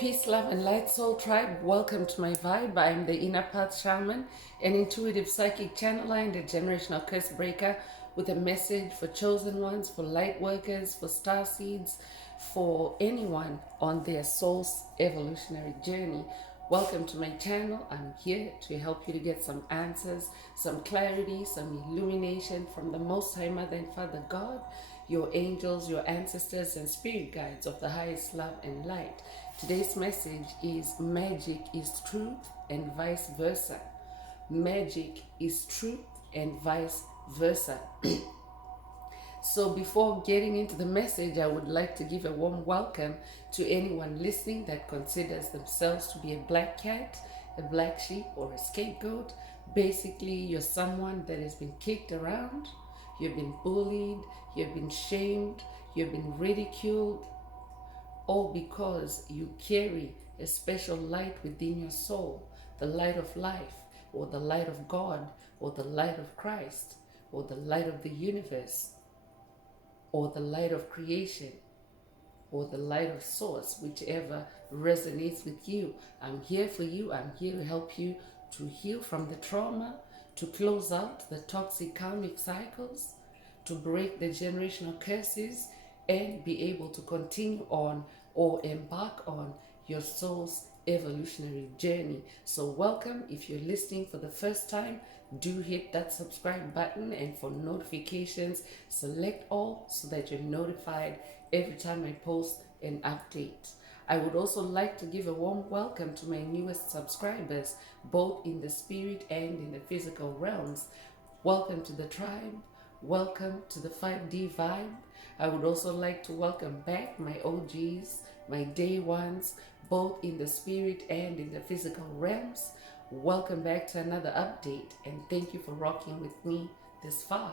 Peace, love, and light soul tribe. Welcome to my vibe. I am the inner path shaman, an intuitive psychic channeler and a generational curse breaker with a message for chosen ones, for light workers, for star seeds, for anyone on their soul's evolutionary journey. Welcome to my channel. I'm here to help you to get some answers, some clarity, some illumination from the Most High Mother and Father God, your angels, your ancestors, and spirit guides of the highest love and light. Today's message is magic is truth and vice versa. Magic is truth and vice versa. So before getting into the message, I would like to give a warm welcome to anyone listening that considers themselves to be a black cat, a black sheep, or a scapegoat. Basically, you're someone that has been kicked around, you've been bullied, you've been shamed, you've been ridiculed, all because you carry a special light within your soul, the light of life, or the light of God, or the light of Christ, or the light of the universe, or the light of creation, or the light of source, whichever resonates with you. I'm here for you. I'm here to help you to heal from the trauma, to close out the toxic karmic cycles, to break the generational curses, and be able to continue on or embark on your soul's evolutionary journey. So welcome. If you're listening for the first time, do hit that subscribe button, and for notifications, select all so that you're notified every time I post an update. I would also like to give a warm welcome to my newest subscribers, both in the spirit and in the physical realms. Welcome to the tribe. Welcome to the 5D vibe. I would also like to welcome back my OGs, my day ones, both in the spirit and in the physical realms. Welcome back to another update, and thank you for rocking with me this far.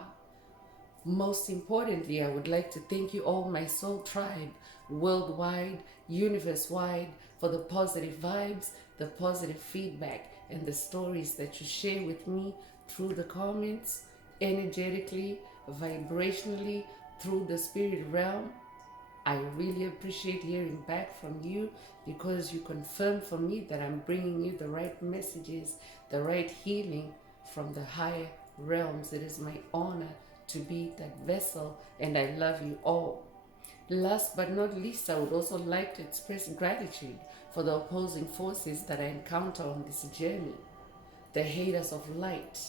Most importantly, I would like to thank you all, my soul tribe, worldwide, universe-wide, for the positive vibes, the positive feedback, and the stories that you share with me through the comments, energetically, vibrationally, through the spirit realm. I really appreciate hearing back from you, because you confirm for me that I'm bringing you the right messages, the right healing from the higher realms. It is my honor to be that vessel, and I love you all. Last but not least, I would also like to express gratitude for the opposing forces that I encounter on this journey. The haters of light,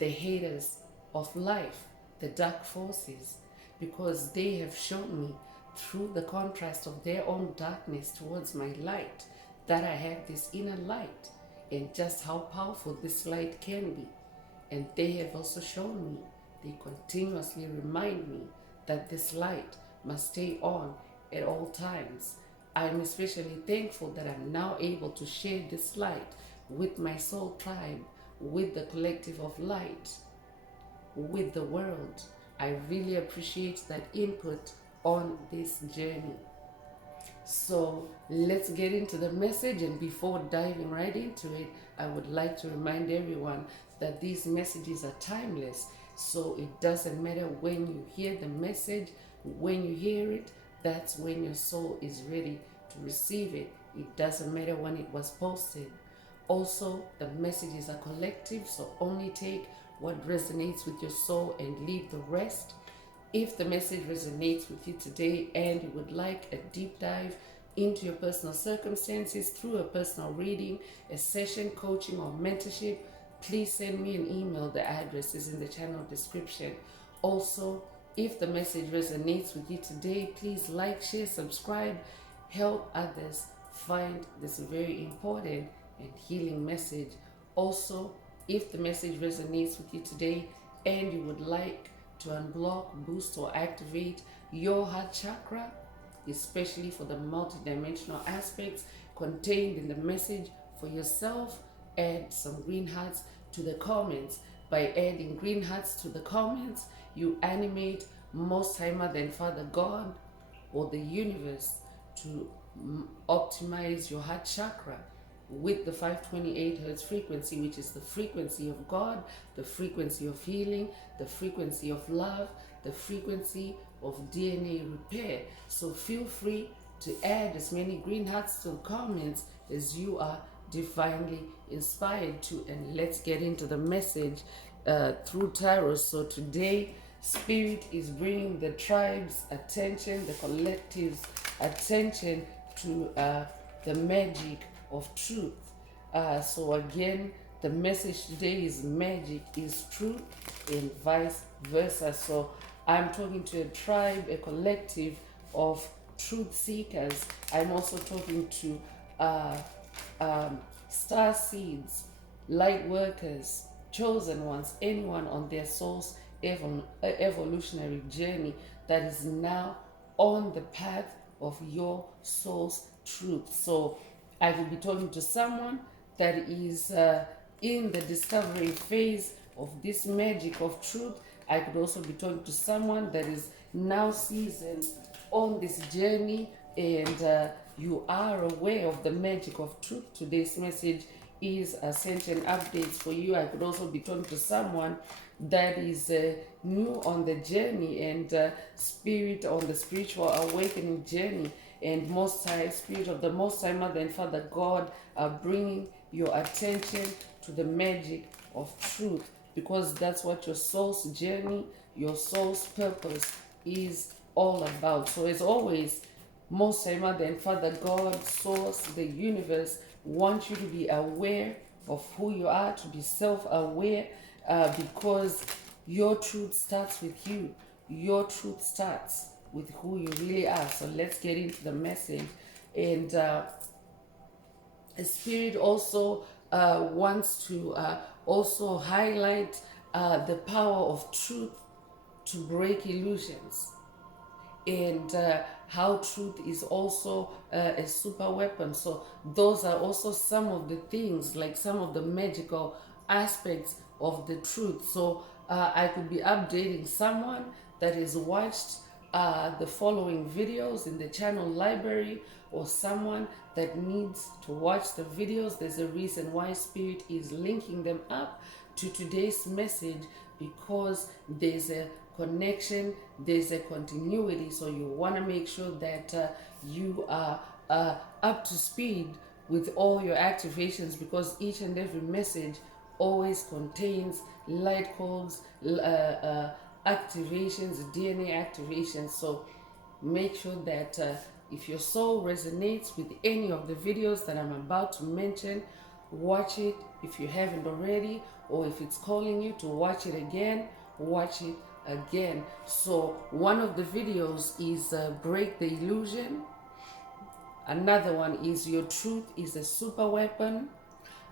the haters of life, the dark forces, because they have shown me through the contrast of their own darkness towards my light that I have this inner light, and just how powerful this light can be. And they have also shown me, they continuously remind me that this light must stay on at all times. I'm especially thankful that I'm now able to share this light with my soul tribe, with the collective of light, with the world. I really appreciate that input on this journey. So let's get into the message, and before diving right into it, I would like to remind everyone that these messages are timeless. So it doesn't matter when you hear the message, when you hear it, that's when your soul is ready to receive it. It doesn't matter when it was posted. Also, the messages are collective, so only take what resonates with your soul and leave the rest. If the message resonates with you today and you would like a deep dive into your personal circumstances through a personal reading, a session, coaching, or mentorship, please send me an email. The address is in the channel description. Also, if the message resonates with you today, please like, share, subscribe, help others find this very important and healing message. Also, if the message resonates with you today and you would like to unblock, boost, or activate your heart chakra, especially for the multidimensional aspects contained in the message for yourself, add some green hearts to the comments. By adding green hearts to the comments, you animate Most High Mother and Father God, or the universe, to optimize your heart chakra with the 528 hertz frequency, which is the frequency of God, the frequency of healing, the frequency of love, the frequency of DNA repair. So feel free to add as many green hearts to comments as you are divinely inspired to. And let's get into the message through tarot. So today, Spirit is bringing the tribe's attention, the collective's attention to the magic of truth. So again, the message today is magic is truth and vice versa. So I'm talking to a tribe, a collective of truth seekers. I'm also talking to star seeds, light workers, chosen ones, anyone on their soul's evolutionary journey that is now on the path of your soul's truth. So I will be talking to someone that is in the discovery phase of this magic of truth. I could also be talking to someone that is now seasoned on this journey, and you are aware of the magic of truth. Today's message is Ascension updates for you. I could also be talking to someone that is new on the journey and spirit on the spiritual awakening journey, and Most High Spirit of the Most High Mother and Father God are bringing your attention to the magic of truth, because that's what your soul's journey, your soul's purpose is all about. So as always, Most High Mother and Father God, Source, the universe want you to be aware of who you are, to be self-aware, because your truth starts with you. Your truth starts with who you really are. So let's get into the message. And Spirit also wants to also highlight the power of truth to break illusions, and how truth is also a super weapon. So those are also some of the things, like some of the magical aspects of the truth. So I could be updating someone that has watched the following videos in the channel library, or someone that needs to watch the videos. There's a reason why Spirit is linking them up to today's message, because there's a connection, there's a continuity. So you want to make sure that you are up to speed with all your activations, because each and every message always contains light codes, activations, DNA activations. So make sure that if your soul resonates with any of the videos that I'm about to mention, watch it if you haven't already, or if it's calling you to watch it again, watch it again. So one of the videos is Break the Illusion. Another one is Your Truth is a Super Weapon.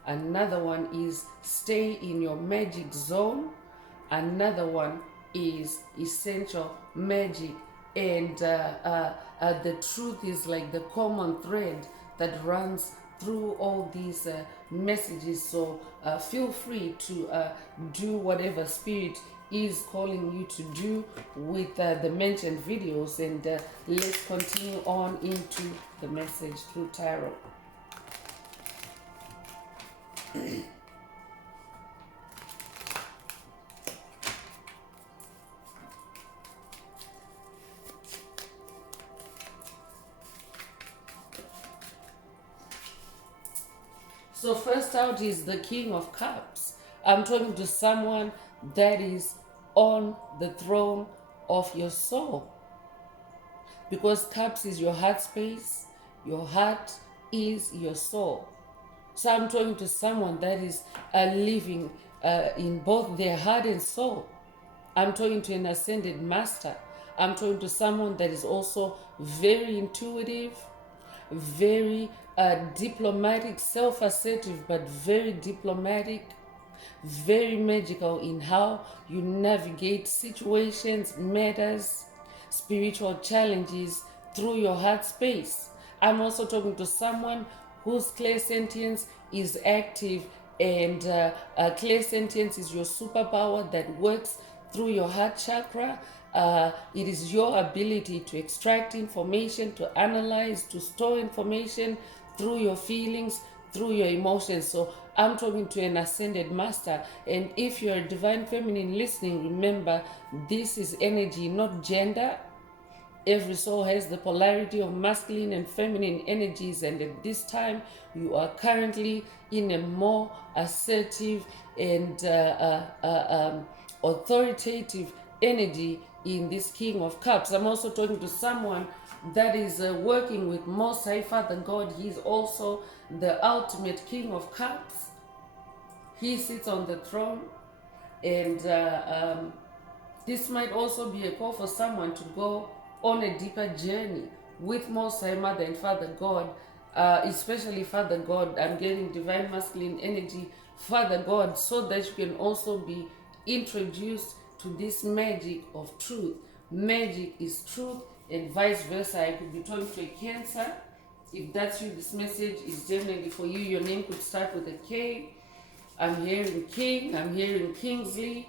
Another one is Stay in Your Magic Zone. Another one is Essential Magic. And the truth is like the common thread that runs through all these messages. So feel free to do whatever Spirit is calling you to do with the mentioned videos, and let's continue on into the message through tarot. So first out is the King of Cups. I'm talking to someone that is on the throne of your soul, because cups is your heart space. Your heart is your soul. So I'm talking to someone that is living in both their heart and soul. I'm talking to an ascended master. I'm talking to someone that is also very intuitive, very diplomatic, self-assertive, but very diplomatic, very magical in how you navigate situations, matters, spiritual challenges through your heart space. I'm also talking to someone whose clairsentience is active, and clairsentience is your superpower that works through your heart chakra. It is your ability to extract information, to analyze, to store information through your feelings, through your emotions. So I'm talking to an ascended master. And if you're a divine feminine listening, remember, this is energy, not gender. Every soul has the polarity of masculine and feminine energies, and at this time, you are currently in a more assertive and authoritative energy in this King of Cups. I'm also talking to someone that is working with Most High Father God. He's also the ultimate King of Cups. He sits on the throne, and this might also be a call for someone to go on a deeper journey with Most High Mother and Father God, especially Father God. I'm getting divine masculine energy, Father God, so that you can also be introduced to this magic of truth. Magic is truth, and vice versa. I could be talking to a Cancer. If that's you, this message is definitely for you. Your name could start with a K. I'm hearing King, I'm hearing Kingsley.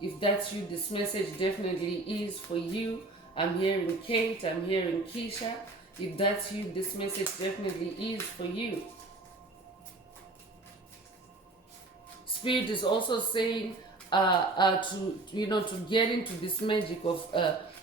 If that's you, this message definitely is for you. I'm hearing Kate, I'm hearing Keisha. If that's you, this message definitely is for you. Spirit is also saying to get into this magic of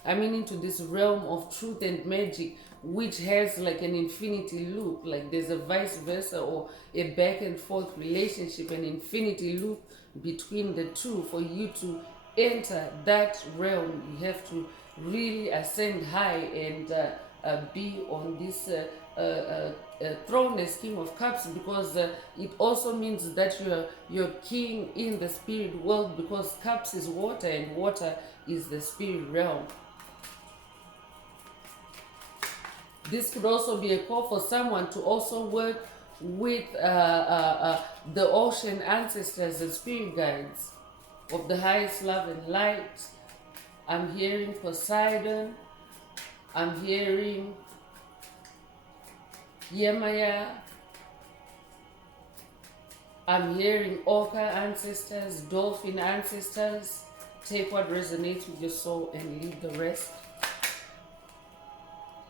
into this realm of truth and magic, which has like an infinity loop, like there's a vice versa or a back and forth relationship, an infinity loop between the two. For you to enter that realm, you have to really ascend high and be on this throne as King of Cups, because it also means that you're king in the spirit world, because cups is water and water is the spirit realm. This could also be a call for someone to also work with the ocean ancestors and spirit guides of the highest love and light. I'm hearing Poseidon. I'm hearing Yemaya. I'm hearing Orca ancestors, Dolphin ancestors. Take what resonates with your soul and leave the rest.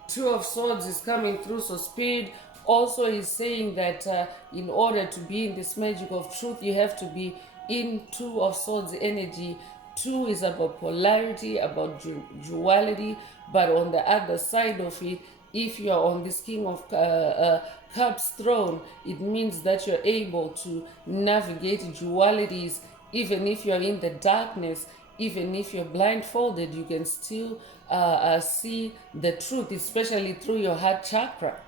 Two of Swords is coming through, so Spirit also is saying that in order to be in this magic of truth, you have to be in Two of Swords energy. Two is about polarity, about duality, but on the other side of it, if you are on this King of Cups throne, it means that you're able to navigate dualities. Even if you're in the darkness, even if you're blindfolded, you can still see the truth, especially through your heart chakra,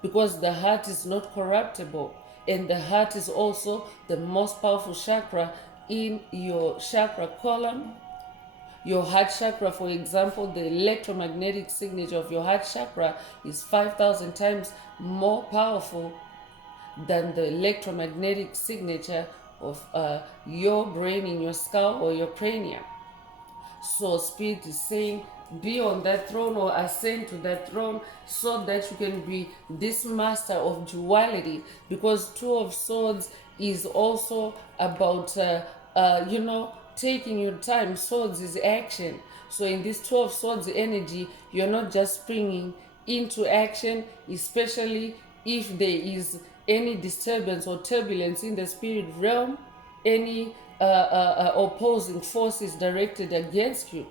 because the heart is not corruptible, and the heart is also the most powerful chakra in your chakra column. Your heart chakra, for example, the electromagnetic signature of your heart chakra is 5,000 times more powerful than the electromagnetic signature of your brain in your skull or your cranium. So Spirit is saying, be on that throne or ascend to that throne, so that you can be this master of duality, because Two of Swords is also about taking your time. Swords is action. So in this Two of Swords energy, you're not just springing into action, especially if there is any disturbance or turbulence in the spirit realm, any opposing forces directed against you.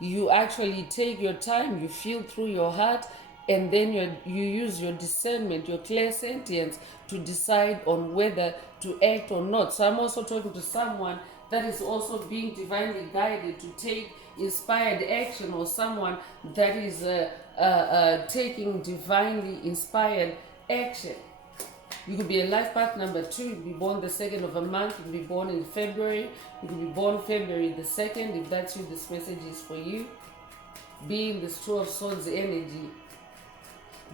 You actually take your time, you feel through your heart, and then you use your discernment, your clairsentience, to decide on whether to act or not. So I'm also talking to someone that is also being divinely guided to take inspired action, or someone that is taking divinely inspired action. You could be a life path number 2. You could be born the 2nd of a month. You could be born in February. You could be born February the 2nd. If that's you, this message is for you. Be in this Two of Swords energy,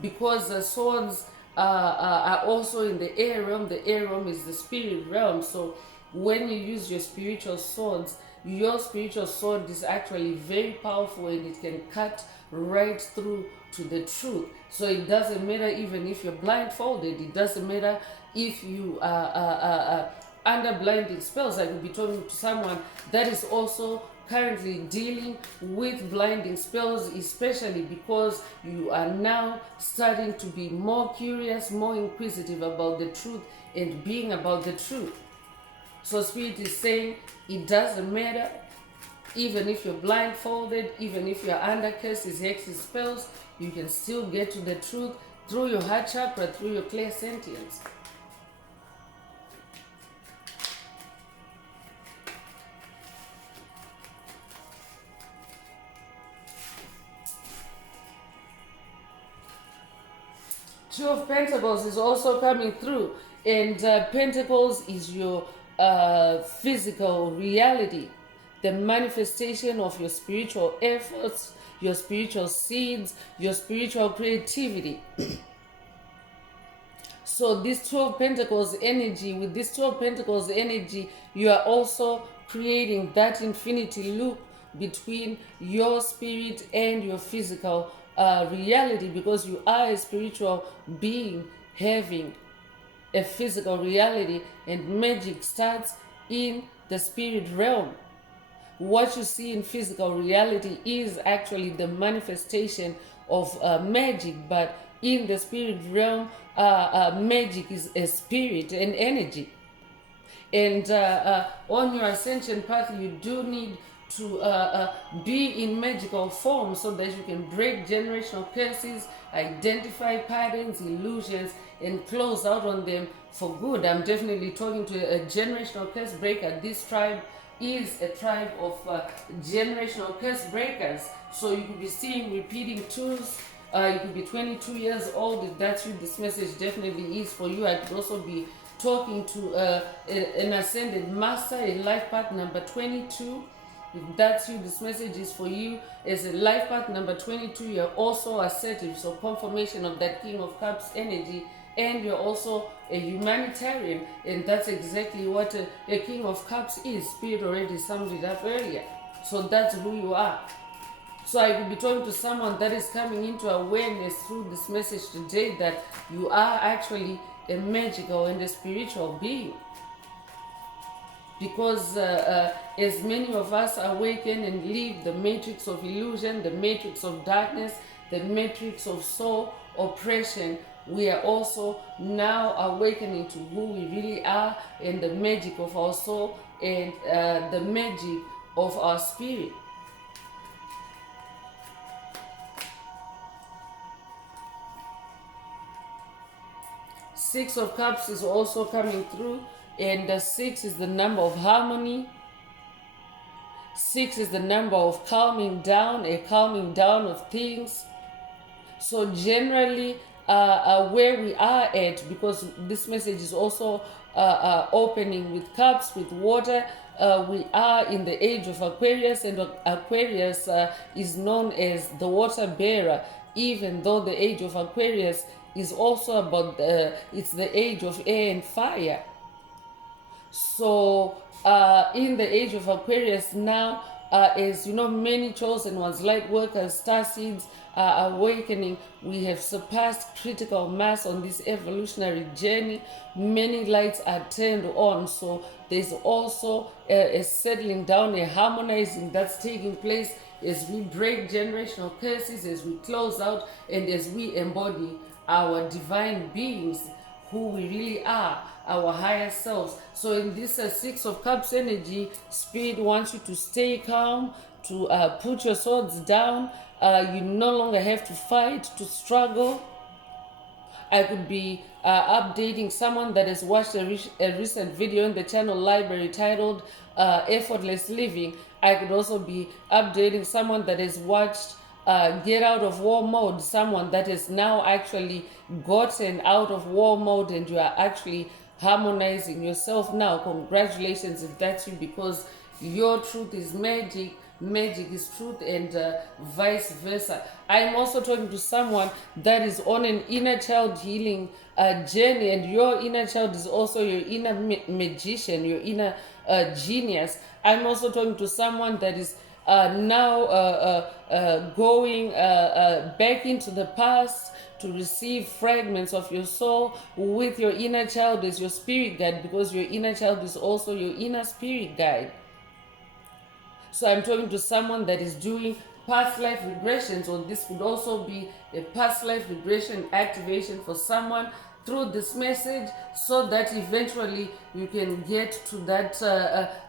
because the swords are also in the air realm. The air realm is the spirit realm. So when you use your spiritual swords, your spiritual sword is actually very powerful, and it can cut right through to the truth. So it doesn't matter even if you're blindfolded. It doesn't matter if you are under blinding spells. I could be talking to someone that is also currently dealing with blinding spells, especially because you are now starting to be more curious, more inquisitive about the truth and being about the truth. So Spirit is saying it doesn't matter Even if you're blindfolded, even if you're under curses, hexes, spells, you can still get to the truth through your heart chakra, through your clairsentience. Two of Pentacles is also coming through, and Pentacles is your physical reality, the manifestation of your spiritual efforts, your spiritual seeds, your spiritual creativity. So this 12 Pentacles energy, with this 12 Pentacles energy, you are also creating that infinity loop between your spirit and your physical reality, because you are a spiritual being having a physical reality, and magic starts in the spirit realm. What you see in physical reality is actually the manifestation of magic, but in the spirit realm, magic is a spirit and energy. And on your ascension path, you do need to be in magical form so that you can break generational curses, identify patterns, illusions, and close out on them for good. I'm definitely talking to a generational curse breaker. This tribe is a tribe of generational curse breakers. So you could be seeing repeating twos. You could be 22 years old. If that's you, this message definitely is for you. I could also be talking to an ascended master in life path number 22. If that's you, this message is for you. As a life path number 22, you're also assertive, so confirmation of that King of Cups energy, and you're also a humanitarian, and that's exactly what a King of Cups is. Spirit already summed it up earlier. So that's who you are. So I could be talking to someone that is coming into awareness through this message today that you are actually a magical and a spiritual being. Because as many of us awaken and leave the matrix of illusion, the matrix of darkness, the matrix of soul oppression, we are also now awakening to who we really are, and the magic of our soul, and the magic of our spirit. Six of Cups is also coming through, and the 6 is the number of harmony. 6 is the number of calming down, a calming down of things. So generally, where we are at, because this message is also opening with cups, with water, we are in the age of Aquarius, and Aquarius is known as the water bearer, even though the age of Aquarius is also about it's the age of air and fire. So in the age of Aquarius now, as you know, many chosen ones, light workers, star seeds are awakening. We have surpassed critical mass on this evolutionary journey. Many lights are turned on. So there's also a settling down, a harmonizing that's taking place as we break generational curses, as we close out, and as we embody our divine beings, who we really are, our higher selves. So in this Six of Cups energy, Spirit wants you to stay calm, to put your swords down. You no longer have to fight, to struggle. I could be updating someone that has watched a recent video in the channel library titled Effortless Living. I could also be updating someone that has watched Get Out of War Mode, someone that has now actually gotten out of war mode, and you are actually harmonizing yourself now. Congratulations if that's you, because your truth is magic, magic is truth, and vice versa. I'm also talking to someone that is on an inner child healing journey, and your inner child is also your inner magician, your inner genius. I'm also talking to someone that is now going back into the past to receive fragments of your soul with your inner child as your spirit guide, because your inner child is also your inner spirit guide. So I'm talking to someone that is doing past life regression. So this could also be a past life regression activation for someone through this message, so that eventually you can get to that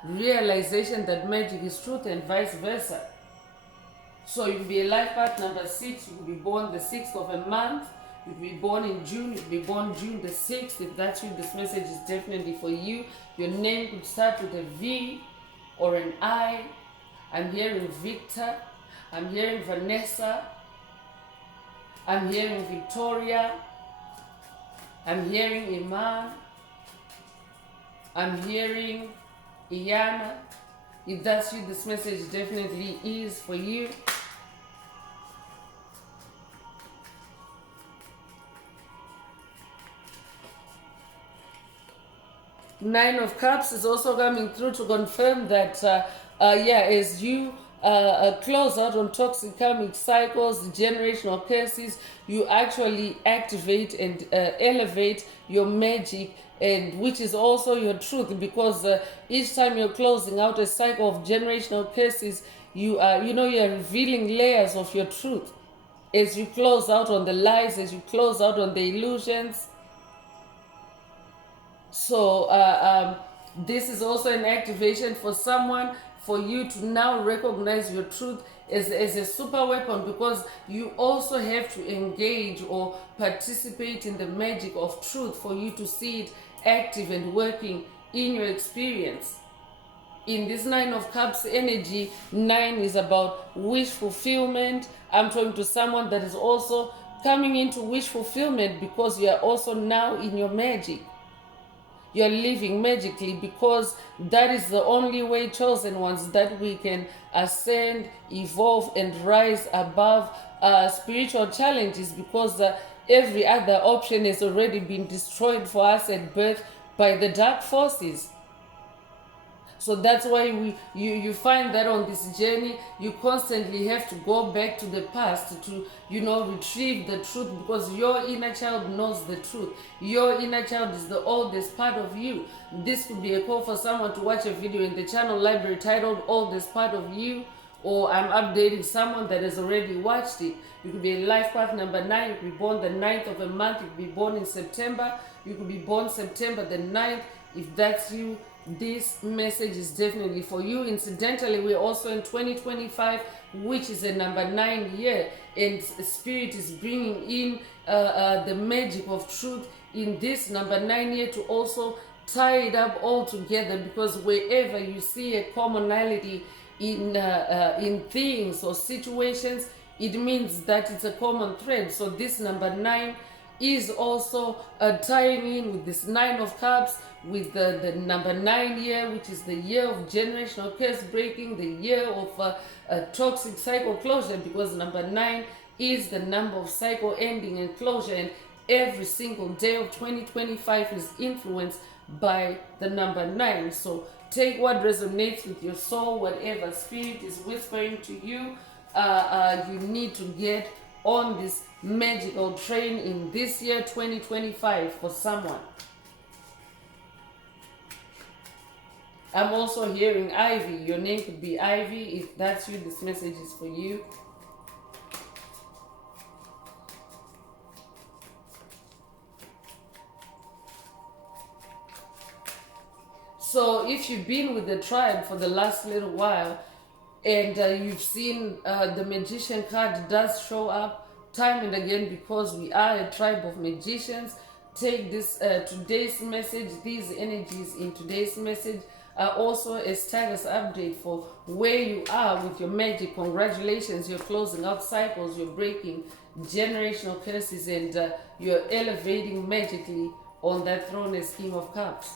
realization that magic is truth and vice versa. So you could be a life path number 6, you could be born the 6th of a month, you could be born in June, you could be born June the 6th. If that's you, this message is definitely for you. Your name could start with a V or an I. I'm hearing Victor, I'm hearing Vanessa, I'm hearing Victoria, I'm hearing Iman, I'm hearing Iana. If that's you, this message definitely is for you. Nine of Cups is also coming through to confirm that, as you close out on toxic karmic cycles, generational curses, you actually activate and elevate your magic, and which is also your truth, because each time you're closing out a cycle of generational curses, you're revealing layers of your truth as you close out on the lies, as you close out on the illusions. So this is also an activation for someone, for you to now recognize your truth as a super weapon, because you also have to engage or participate in the magic of truth for you to see it active and working in your experience. In this Nine of Cups energy, 9 is about wish fulfillment. I'm talking to someone that is also coming into wish fulfillment because you are also now in your magic. You're living magically, because that is the only way, chosen ones, that we can ascend, evolve, and rise above spiritual challenges, because every other option has already been destroyed for us at birth by the dark forces. So that's why you find that on this journey, you constantly have to go back to the past to, retrieve the truth, because your inner child knows the truth. Your inner child is the oldest part of you. This could be a call for someone to watch a video in the channel library titled Oldest Part of You, or I'm updating someone that has already watched it. You could be a life path number 9, you could be born the 9th of a month, you could be born in September, you could be born September the 9th. If that's you, this message is definitely for you. Incidentally, we're also in 2025, which is a number 9 year, and Spirit is bringing in the magic of truth in this number 9 year to also tie it up all together, because wherever you see a commonality in things or situations, it means that it's a common thread. So this number 9 is also tying in with this 9 of Cups, with the number 9 year, which is the year of generational curse breaking, the year of toxic cycle closure, because number 9 is the number of cycle ending and closure, and every single day of 2025 is influenced by the number 9. So take what resonates with your soul, whatever Spirit is whispering to you. You need to get on this magical train in this year 2025 for someone. I'm also hearing Ivy. Your name could be Ivy. If that's you, this message is for you. So if you've been with the tribe for the last little while, and you've seen the magician card does show up time and again, because we are a tribe of magicians, take this today's message, these energies in today's message are also a status update for where you are with your magic. Congratulations, you're closing out cycles, you're breaking generational curses, and you're elevating magically on that throne as King of Cups.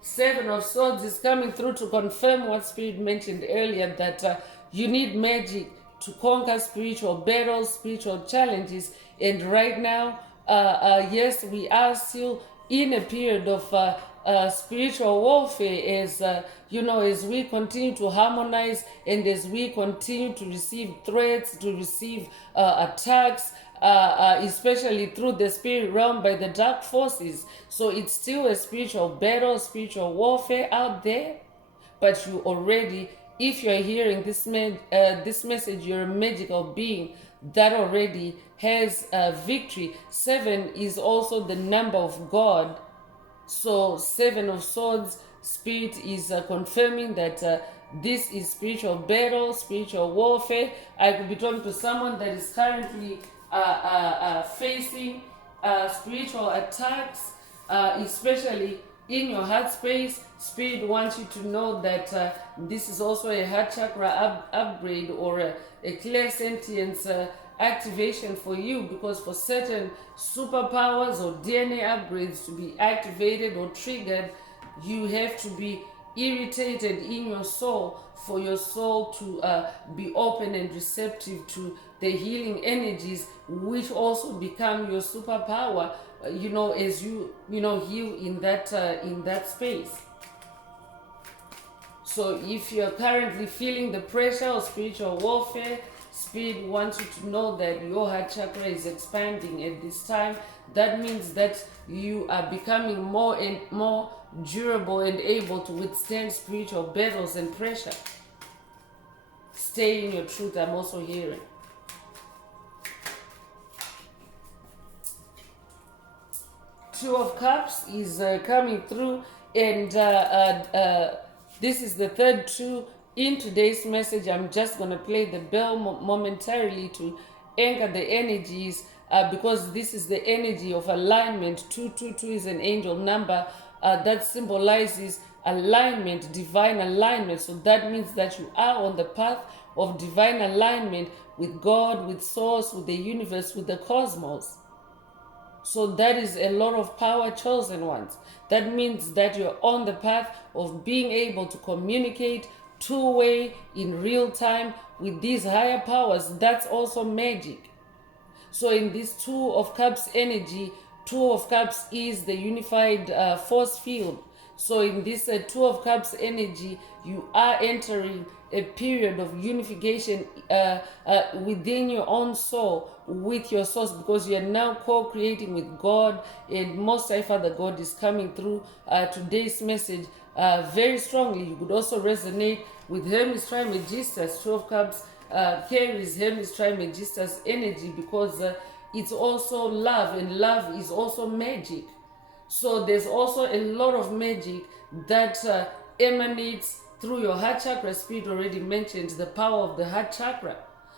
Seven of Swords is coming through to confirm what Spirit mentioned earlier, that you need magic to conquer spiritual battles, spiritual challenges. And right now, yes, we are still in a period of spiritual warfare, as we continue to harmonize, and as we continue to receive threats, to receive attacks, especially through the spirit realm by the dark forces. So it's still a spiritual battle, spiritual warfare out there, but you already If you're hearing this message, you're a magical being that already has victory. 7 is also the number of God. So 7 of Swords, Spirit is confirming that this is spiritual battle, spiritual warfare. I could be talking to someone that is currently facing spiritual attacks, especially in your heart space. Spirit wants you to know that this is also a heart chakra upgrade, or a clear sentience activation for you, because for certain superpowers or DNA upgrades to be activated or triggered, you have to be irritated in your soul for your soul to be open and receptive to the healing energies, which also become your superpower, as you heal in that space. So if you're currently feeling the pressure of spiritual warfare, Spirit wants you to know that your heart chakra is expanding at this time. That means that you are becoming more and more durable and able to withstand spiritual battles and pressure. Stay in your truth, I'm also hearing. Two of Cups is coming through, and this is the third two in today's message. I'm just going to play the bell momentarily to anchor the energies, because this is the energy of alignment. 222 is an angel number that symbolizes alignment, divine alignment. So that means that you are on the path of divine alignment with God, with Source, with the universe, with the cosmos. So that is a lot of power, chosen ones. That means that you're on the path of being able to communicate two-way in real time with these higher powers. That's also magic. So in this Two of Cups energy, Two of Cups is the unified force field. So in this Two of Cups energy, you are entering a period of unification within your own soul, with your source, because you are now co-creating with God, and Most High Father God is coming through today's message very strongly. You could also resonate with Hermes Trismegistus. Two of Cups carries Hermes Trismegistus energy, because it's also love, and love is also magic. So there's also a lot of magic that emanates through your heart chakra. Spirit already mentioned the power of the heart chakra.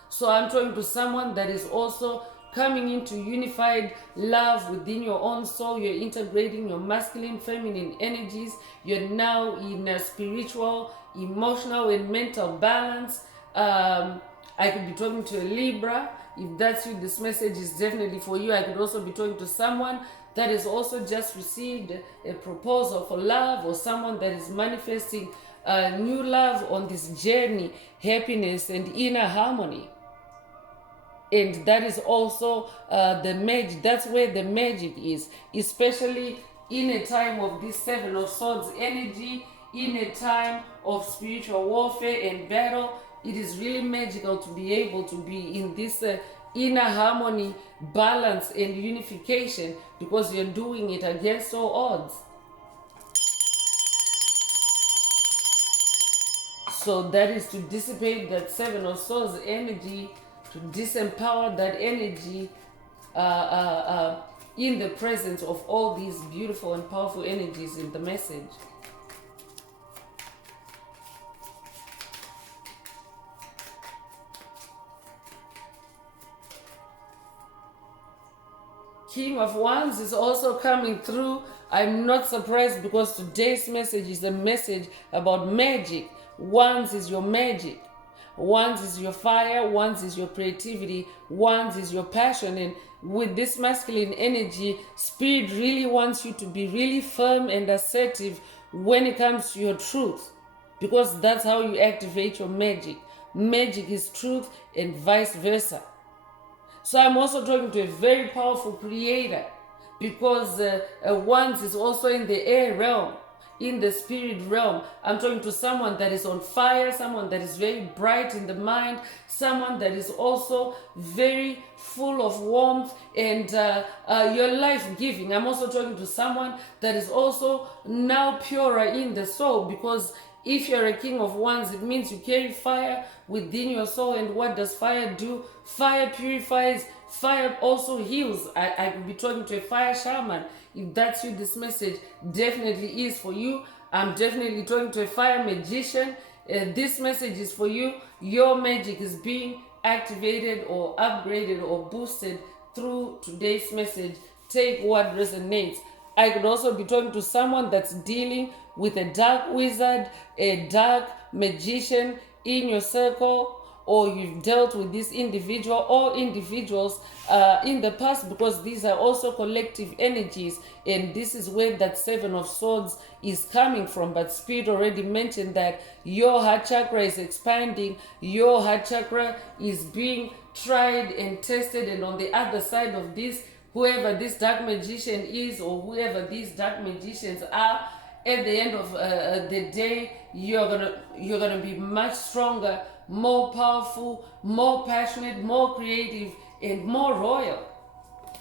So I'm talking to someone that is also coming into unified love within your own soul. You're integrating your masculine, feminine energies. You're now in a spiritual, emotional, and mental balance. I could be talking to a Libra. If that's you, this message is definitely for you. I could also be talking to someone that has also just received a proposal for love, or someone that is manifesting new love on this journey, happiness and inner harmony. And that is also the magic. That's where the magic is, especially in a time of this Seven of Swords energy, in a time of spiritual warfare and battle. It is really magical to be able to be in this inner harmony, balance, and unification, because you're doing it against all odds. So that is to dissipate that Seven of Swords energy, to disempower that energy in the presence of all these beautiful and powerful energies in the message. King of Wands is also coming through. I'm not surprised, because today's message is a message about magic. Wands is your magic. Wands is your fire. Wands is your creativity. Wands is your passion. And with this masculine energy, Spirit really wants you to be really firm and assertive when it comes to your truth, because that's how you activate your magic. Magic is truth, and vice versa. So I'm also talking to a very powerful creator, because Wands is also in the air realm, in the spirit realm. I'm talking to someone that is on fire, someone that is very bright in the mind, someone that is also very full of warmth and your life-giving. I'm also talking to someone that is also now purer in the soul, because If you're a king of wands, it means you carry fire within your soul. And what does fire do? Fire purifies, fire also heals. I could be talking to a fire shaman. If that's you, this message definitely is for you. I'm definitely talking to a fire magician. This message is for you. Your magic is being activated or upgraded or boosted through today's message. Take what resonates. I could also be talking to someone that's dealing with a dark wizard, a dark magician in your circle, or you've dealt with this individual or individuals in the past, because these are also collective energies, and this is where that Seven of Swords is coming from. But Spirit already mentioned that your heart chakra is expanding, your heart chakra is being tried and tested, and on the other side of this, whoever this dark magician is, or whoever these dark magicians are, at the end of the day, you're gonna be much stronger, more powerful, more passionate, more creative, and more royal.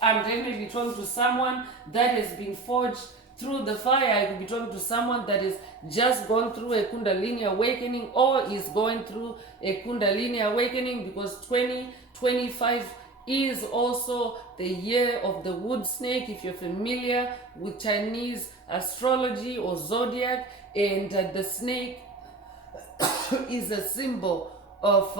I'm definitely talking to someone that has been forged through the fire. I could be talking to someone that has just gone through a Kundalini awakening, or is going through a Kundalini awakening, because 2025 is also the year of the wood snake. If you're familiar with Chinese astrology or zodiac, and the snake is a symbol of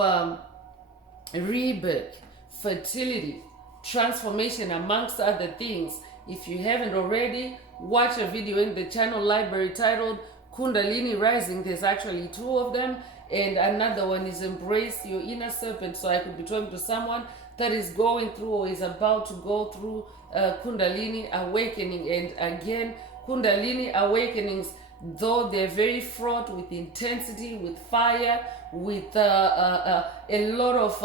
rebirth, fertility, transformation, amongst other things. If you haven't already, watch a video in the channel library titled Kundalini Rising. There's actually 2 of them, and another one is Embrace Your Inner Serpent. So I could be talking to someone that is going through or is about to go through Kundalini awakening. And again, Kundalini awakenings, though they're very fraught with intensity, with fire, with a lot of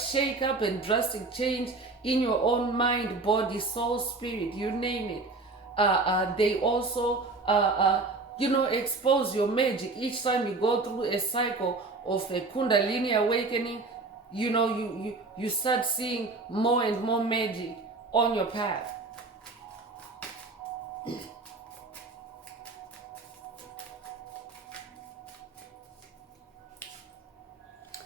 shake-up and drastic change in your own mind, body, soul, spirit, you name it. They also, expose your magic. Each time you go through a cycle of a Kundalini awakening, you start seeing more and more magic on your path.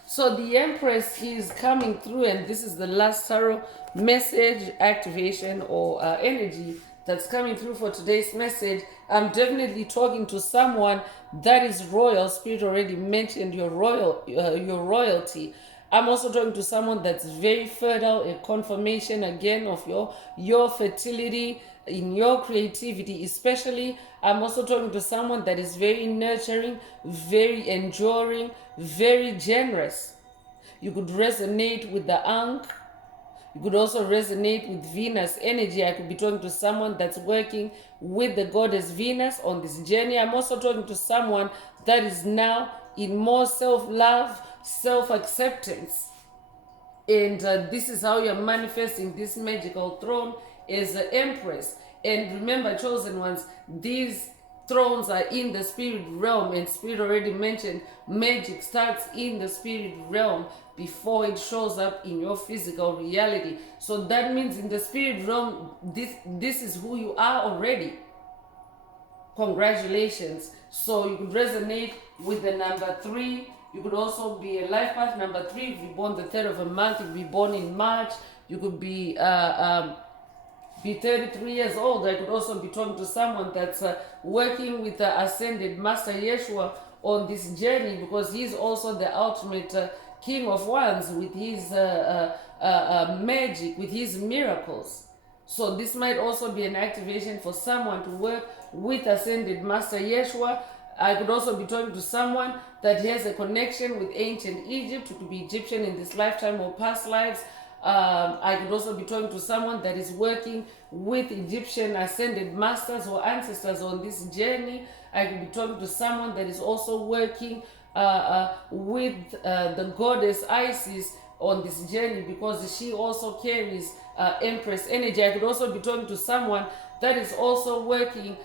So the Empress is coming through, and this is the last tarot message, activation, or energy that's coming through for today's message. I'm definitely talking to someone that is royal. Spirit already mentioned your royalty. I'm also talking to someone that's very fertile, a confirmation again of your fertility, in your creativity especially. I'm also talking to someone that is very nurturing, very enduring, very generous. You could resonate with the Ankh. You could also resonate with Venus energy. I could be talking to someone that's working with the goddess Venus on this journey. I'm also talking to someone that is now in more self-love, self-acceptance. And this is how you're manifesting this magical throne as an Empress. And remember, chosen ones, these thrones are in the spirit realm, and Spirit already mentioned magic starts in the spirit realm before it shows up in your physical reality. So that means in the spirit realm, this is who you are already. Congratulations. So you could resonate with the number 3. You could also be a life path number 3. If you're born the 3rd of a month, you could be born in March. You could be 33 years old. I could also be talking to someone that's working with the Ascended Master Yeshua on this journey, because he's also the ultimate King of Wands with his magic, with his miracles. So this might also be an activation for someone to work with Ascended Master Yeshua. I could also be talking to someone that has a connection with ancient Egypt. It could be Egyptian in this lifetime or past lives. I could also be talking to someone that is working with Egyptian ascended masters or ancestors on this journey. I could be talking to someone that is also working with the goddess Isis on this journey, because she also carries Empress energy. I could also be talking to someone that is also working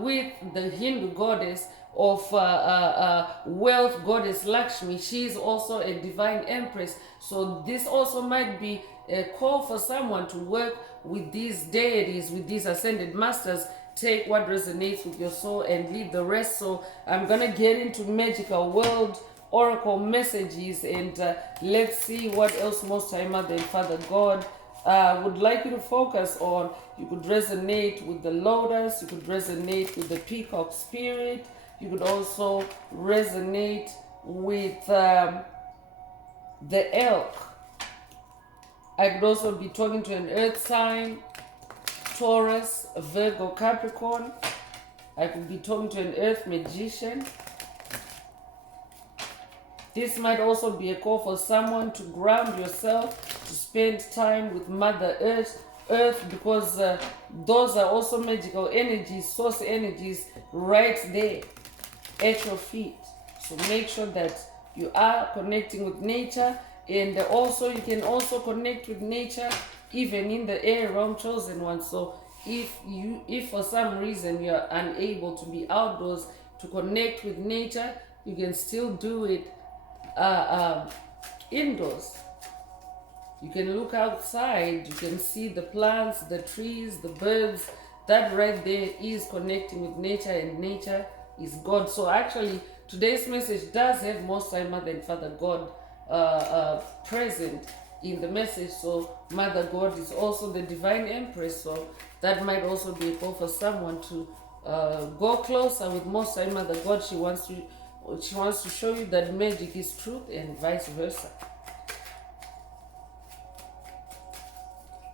with the Hindu goddess of wealth, goddess Lakshmi. She is also a divine empress. So this also might be a call for someone to work with these deities, with these ascended masters, take what resonates with your soul and leave the rest. So I'm gonna get into magical world oracle messages, and let's see what else Most High Mother and Father God would like you to focus on. You could resonate with the lotus, you could resonate with the peacock spirit, you could also resonate with the elk. I could also be talking to an earth sign, Taurus, Virgo, Capricorn. I could be talking to an earth magician. This might also be a call for someone to ground yourself, to spend time with Mother Earth, because those are also magical energies, source energies right there at your feet. So make sure that you are connecting with nature, and also you can also connect with nature even in the air realm, chosen one. So if for some reason you're unable to be outdoors to connect with nature, you can still do it indoors. You can look outside, you can see the plants, the trees, the birds. That right there is connecting with nature, and nature is God. So actually today's message does have Most High Mother and Father God present in the message. So Mother God is also the Divine Empress, so that might also be a call for someone to go closer with Most High Mother God. She wants to show you that magic is truth, and vice versa.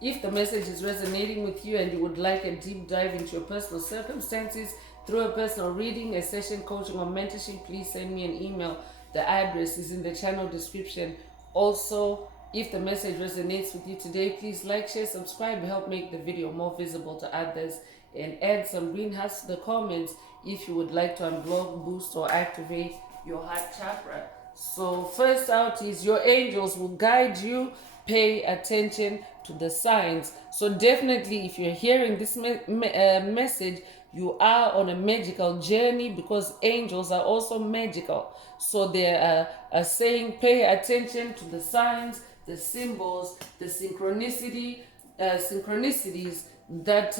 If the message is resonating with you and you would like a deep dive into your personal circumstances through a personal reading, a session, coaching, or mentorship, please send me an email. The address is in the channel description. Also, if the message resonates with you today, please like, share, subscribe, help make the video more visible to others, and add some green hearts to the comments if you would like to unblock, boost, or activate your heart chakra. So first out is your angels will guide you. Pay attention to the signs. So definitely, if you're hearing this message, you are on a magical journey, because angels are also magical. So they are saying pay attention to the signs, the symbols, the synchronicities that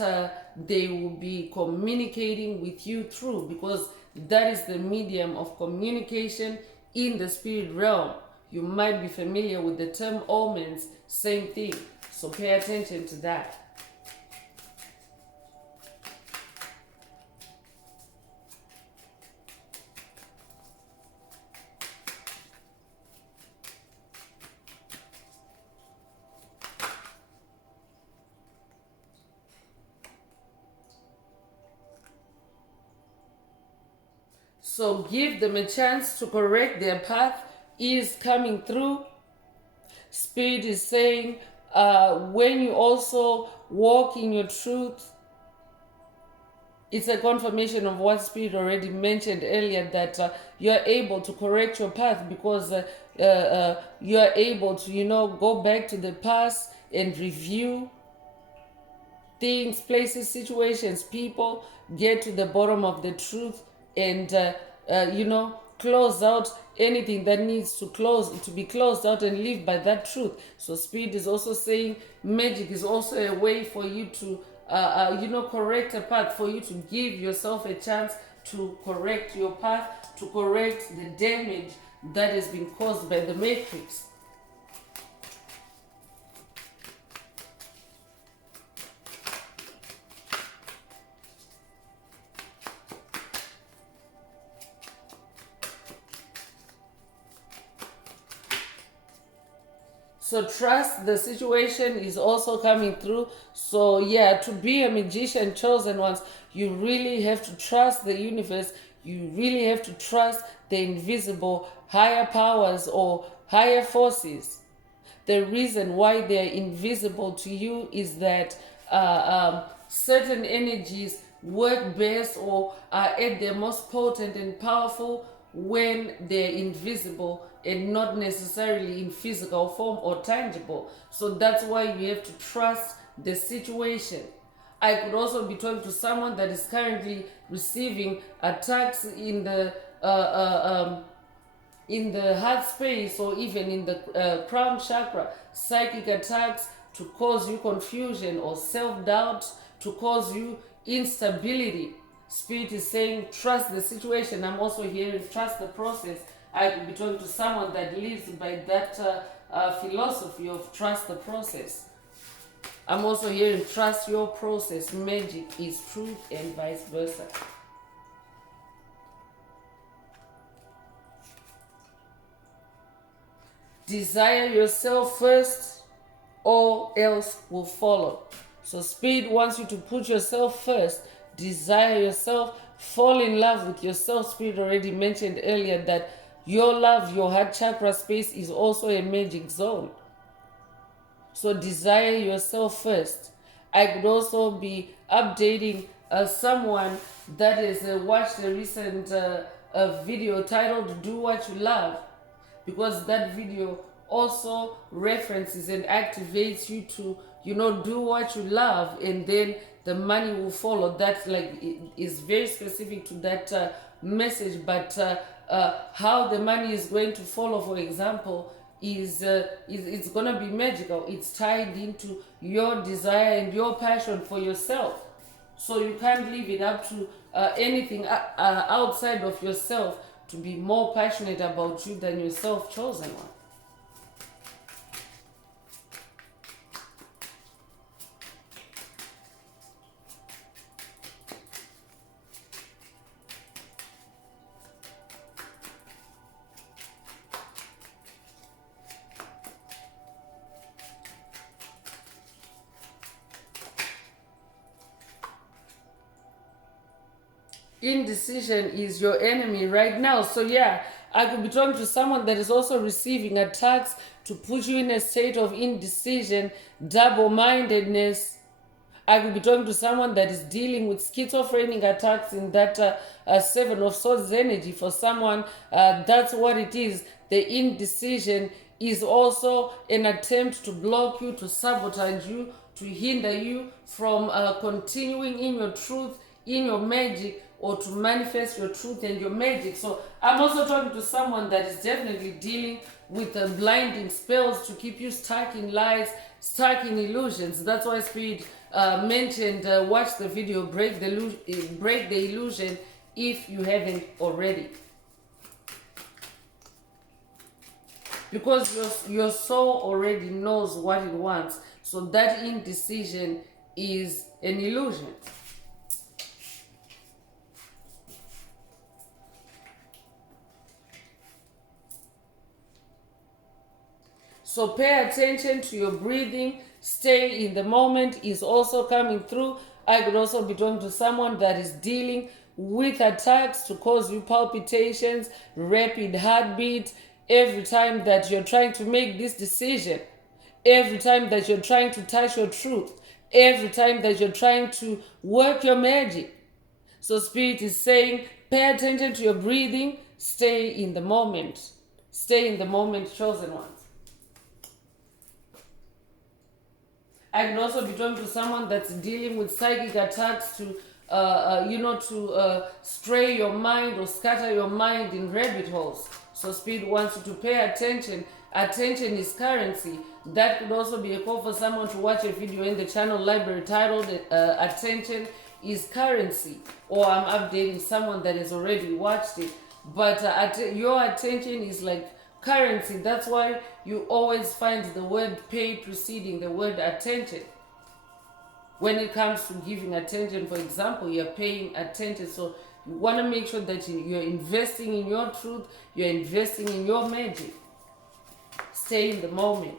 they will be communicating with you through, because that is the medium of communication in the spirit realm. You might be familiar with the term omens, same thing. So pay attention to that. So give them a chance to correct their path is coming through. Spirit is saying when you also walk in your truth, it's a confirmation of what Spirit already mentioned earlier, that you're able to correct your path, because you're able to, go back to the past and review things, places, situations, people, get to the bottom of the truth, and close out anything that needs to be closed out, and live by that truth. So Spirit is also saying magic is also a way for you to correct a path, for you to give yourself a chance to correct your path, to correct the damage that has been caused by the matrix. So trust the situation is also coming through. So yeah, to be a magician, chosen ones, you really have to trust the universe. You really have to trust the invisible higher powers or higher forces. The reason why they're invisible to you is that certain energies work best or are at their most potent and powerful when they're invisible and not necessarily in physical form or tangible. So that's why you have to trust the situation. I could also be talking to someone that is currently receiving attacks in the heart space, or even in the crown chakra, psychic attacks to cause you confusion or self-doubt, to cause you instability. Spirit is saying, trust the situation. I'm also hearing, trust the process. I could be talking to someone that lives by that philosophy of trust the process. I'm also hearing, trust your process. Magic is truth and vice versa. Desire yourself first, all else will follow. So Spirit wants you to put yourself first, desire yourself, fall in love with yourself. Spirit already mentioned earlier that your love, your heart chakra space is also a magic zone. So desire yourself first. I could also be updating someone that has watched a recent video titled Do What You Love, because that video also references and activates you to, do what you love, and then the money will follow. That is very specific to that message, but how the money is going to follow, for example, is it's going to be magical. It's tied into your desire and your passion for yourself. So you can't leave it up to anything outside of yourself to be more passionate about you than your self-chosen one. Indecision is your enemy right now. So yeah, I could be talking to someone that is also receiving attacks to put you in a state of indecision, double-mindedness. I could be talking to someone that is dealing with schizophrenic attacks in that Seven of Swords energy. For someone, that's what it is. The indecision is also an attempt to block you, to sabotage you, to hinder you from continuing in your truth, in your magic, or to manifest your truth and your magic. So I'm also talking to someone that is definitely dealing with blinding spells to keep you stuck in lies, stuck in illusions. That's why Spirit mentioned watch the video, break the illusion if you haven't already. Because your soul already knows what it wants. So that indecision is an illusion. So pay attention to your breathing. Stay in the moment is also coming through. I could also be talking to someone that is dealing with attacks to cause you palpitations, rapid heartbeat, every time that you're trying to make this decision, every time that you're trying to touch your truth, every time that you're trying to work your magic. So Spirit is saying, pay attention to your breathing, stay in the moment. Stay in the moment, chosen ones. I can also be talking to someone that's dealing with psychic attacks to, stray your mind or scatter your mind in rabbit holes. So Spirit wants you to pay attention. Attention is currency. That could also be a call for someone to watch a video in the channel library titled Attention is Currency. Or I'm updating someone that has already watched it. But your attention is like currency. That's why you always find the word pay preceding the word attention. When it comes to giving attention, for example, you're paying attention. So you want to make sure that you're investing in your truth, you're investing in your magic. Stay in the moment.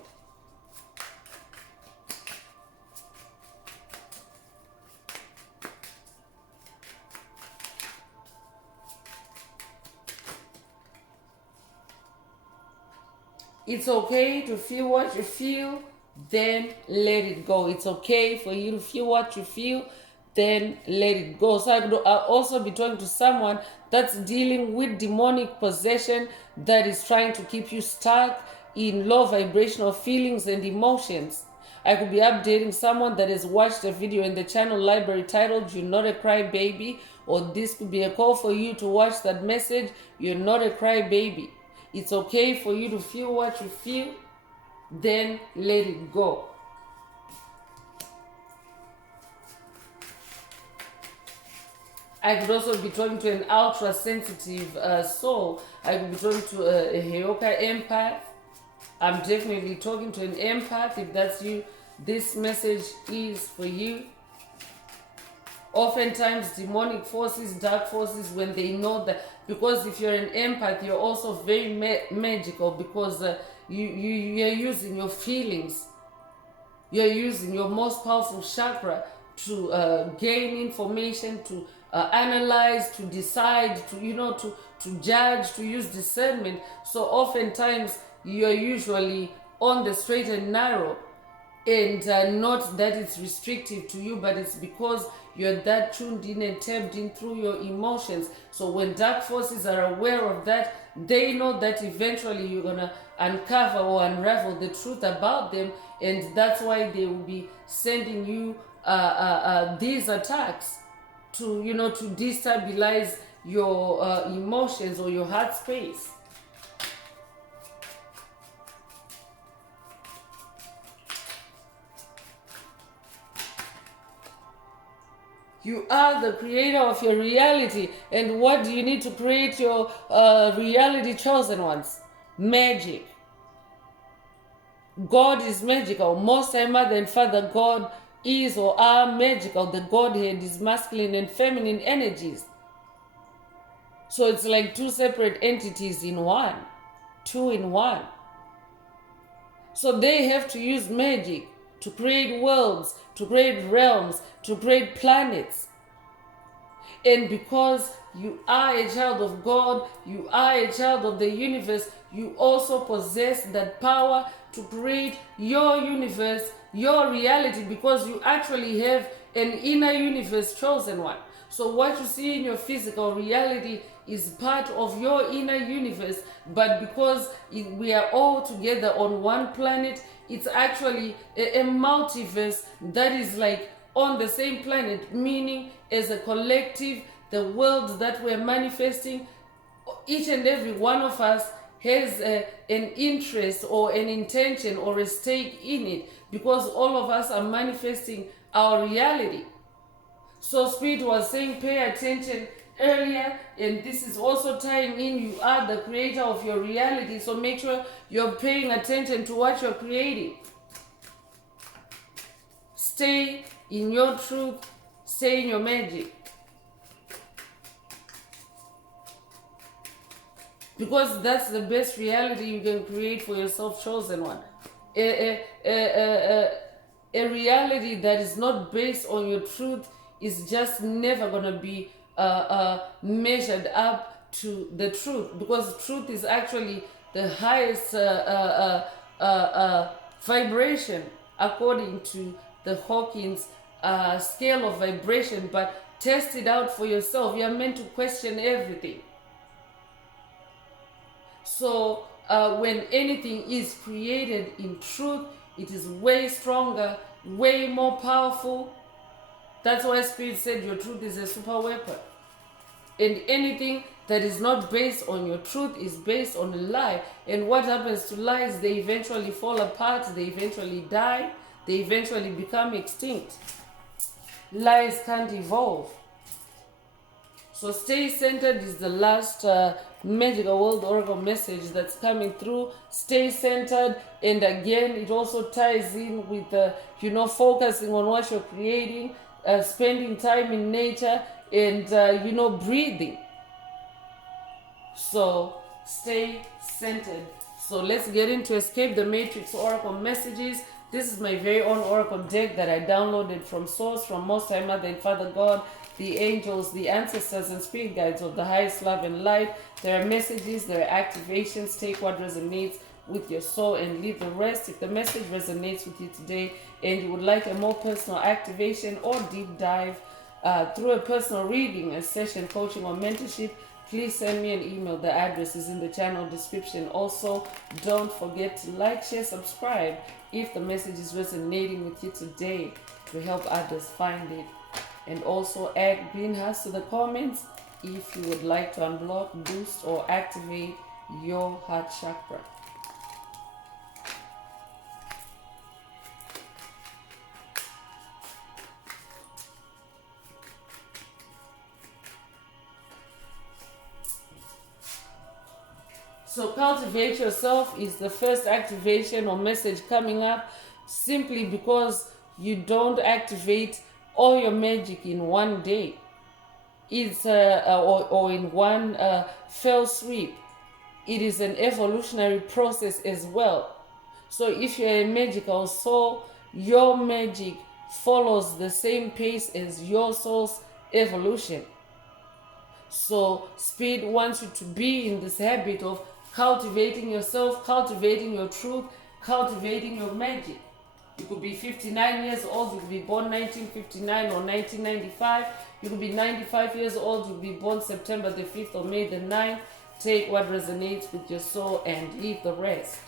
It's okay to feel what you feel, then let it go. It's okay for you to feel what you feel, then let it go. So I'll also be talking to someone that's dealing with demonic possession that is trying to keep you stuck in low vibrational feelings and emotions. I could be updating someone that has watched a video in the channel library titled You're Not a Crybaby, or this could be a call for you to watch that message, You're Not a Crybaby. It's okay for you to feel what you feel, then let it go. I could also be talking to an ultra sensitive soul. I could be talking to a Heyoka empath. I'm definitely talking to an empath. If that's you, this message is for you. Oftentimes, demonic forces, dark forces, when they know that, because if you're an empath, you're also very magical, because you're using your feelings. You're using your most powerful chakra to gain information, to analyze, to decide, to judge, to use discernment. So oftentimes you're usually on the straight and narrow, and not that it's restrictive to you, but it's because you're that tuned in and tapped in through your emotions. So when dark forces are aware of that, they know that eventually you're gonna uncover or unravel the truth about them, and that's why they will be sending you these attacks to to destabilize your emotions or your heart space. You are the creator of your reality. And what do you need to create your reality, chosen ones? Magic. God is magical. Most High Mother and Father God is or are magical. The Godhead is masculine and feminine energies. So it's like two separate entities in one. Two in one. So they have to use magic to create worlds, to create realms, to create planets. And because you are a child of God, you are a child of the universe, you also possess that power to create your universe, your reality, because you actually have an inner universe, chosen one. So what you see in your physical reality is part of your inner universe, but because we are all together on one planet, it's actually a multiverse that is like on the same planet, meaning as a collective, the world that we're manifesting, each and every one of us has an interest or an intention or a stake in it, because all of us are manifesting our reality. So Spirit was saying pay attention earlier, and this is also tying in, you are the creator of your reality, so make sure you're paying attention to what you're creating. Stay in your truth, stay in your magic. Because that's the best reality you can create for yourself, chosen one. A reality that is not based on your truth is just never going to be measured up to the truth, because truth is actually the highest vibration according to the Hawkins scale of vibration. But test it out for yourself. You're meant to question everything. So when anything is created in truth, it is way stronger, way more powerful. That's why Spirit said your truth is a super weapon. And anything that is not based on your truth is based on a lie. And what happens to lies? They eventually fall apart, they eventually die, they eventually become extinct. Lies can't evolve. So stay centered is the last Magical World Oracle message that's coming through. Stay centered, and again, it also ties in with focusing on what you're creating, spending time in nature, and breathing. So stay centered. So let's get into Escape the Matrix Oracle messages. This is my very own Oracle deck that I downloaded from Source, from Most High Mother and Father God, the angels, the ancestors, and spirit guides of the highest love and light. There are messages, there are activations. Take what resonates with your soul and leave the rest. If the message resonates with you today and you would like a more personal activation or deep dive through a personal reading, a session, coaching, or mentorship, please send me an email. The address is in the channel description. Also, don't forget to like, share, subscribe if the message is resonating with you today, to help others find it. And also add green hearts to the comments if you would like to unblock, boost, or activate your heart chakra. So cultivate yourself is the first activation or message coming up, simply because you don't activate all your magic in one day. It's or in one fell sweep. It is an evolutionary process as well. So if you're a magical soul, your magic follows the same pace as your soul's evolution. So Spirit wants you to be in this habit of cultivating yourself, cultivating your truth, cultivating your magic. You could be 59 years old, you could be born 1959 or 1995. You could be 95 years old, you could be born September the 5th or May the 9th. Take what resonates with your soul and leave the rest.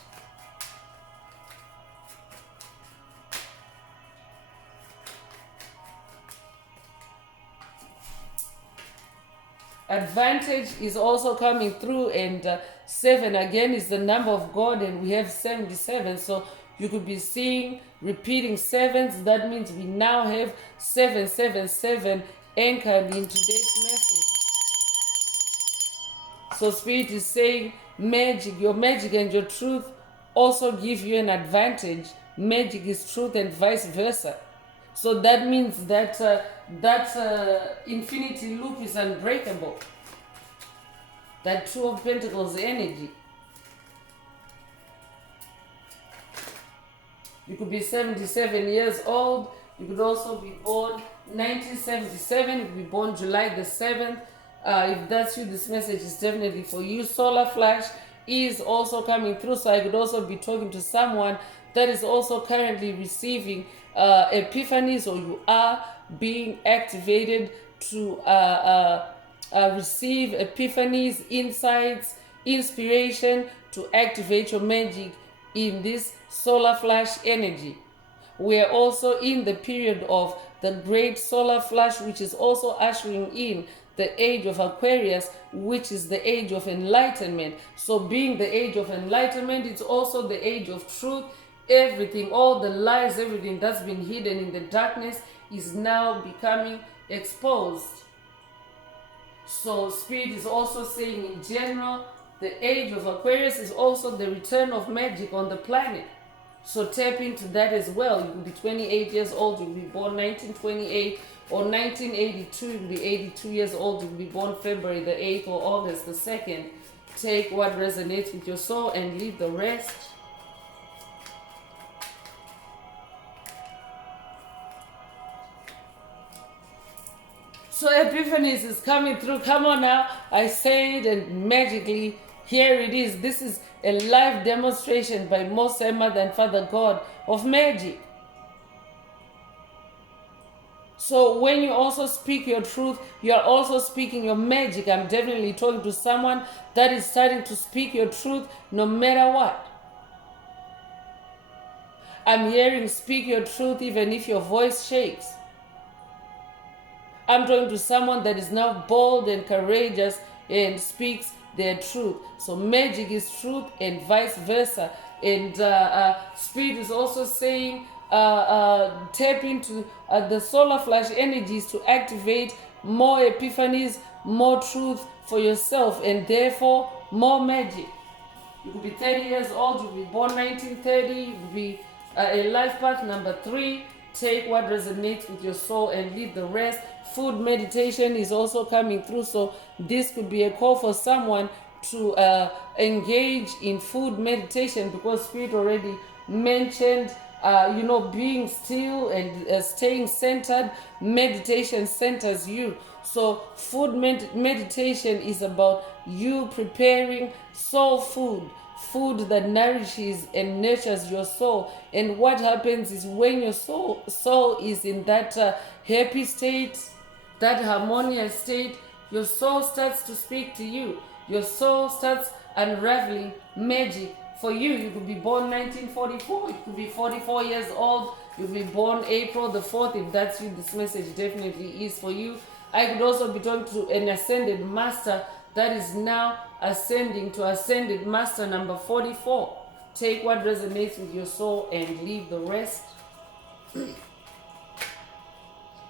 Advantage is also coming through, and 7 again is the number of God, and we have 77. So you could be seeing repeating sevens. That means we now have 777 anchored in today's message. So Spirit is saying magic, your magic and your truth also give you an advantage. Magic is truth and vice versa. So that means that that infinity loop is unbreakable. That Two of Pentacles energy. You could be 77 years old. You could also be born 1977. You could be born July the 7th. If that's you, this message is definitely for you. Solar flash is also coming through. So I could also be talking to someone that is also currently receiving epiphanies, or you are being activated to receive epiphanies, insights, inspiration to activate your magic in this solar flash energy. We are also in the period of the great solar flash, which is also ushering in the age of Aquarius, which is the age of enlightenment. So being the age of enlightenment, it's also the age of truth. Everything, all the lies, everything that's been hidden in the darkness is now becoming exposed. So Spirit is also saying in general, the age of Aquarius is also the return of magic on the planet. So tap into that as well. You will be 28 years old, you will be born 1928 or 1982, you will be 82 years old, you will be born February the 8th or August the 2nd. Take what resonates with your soul and leave the rest. So Epiphanies is coming through. Come on now. I say it, and magically, here it is. This is a live demonstration by Most High Mother and Father God of magic. So when you also speak your truth, you are also speaking your magic. I'm definitely talking to someone that is starting to speak your truth no matter what. I'm hearing speak your truth even if your voice shakes. I'm talking to someone that is now bold and courageous and speaks their truth. So magic is truth and vice versa. And Spirit is also saying tap into the solar flash energies to activate more epiphanies, more truth for yourself, and therefore more magic. You could be 30 years old, you could be born 1930, you could be a life path number 3. Take what resonates with your soul and leave the rest. Food meditation is also coming through. So this could be a call for someone to engage in food meditation, because Spirit already mentioned being still and staying centered. Meditation centers you. So food meditation is about you preparing soul food, food that nourishes and nurtures your soul. And what happens is when your soul is in that happy state, that harmonious state, your soul starts to speak to you. Your soul starts unraveling magic for you. You could be born 1944, you could be 44 years old, you could be born April the 4th. If that's you, this message definitely is for you. I could also be talking to an ascended master that is now ascending to ascended master number 44. Take what resonates with your soul and leave the rest.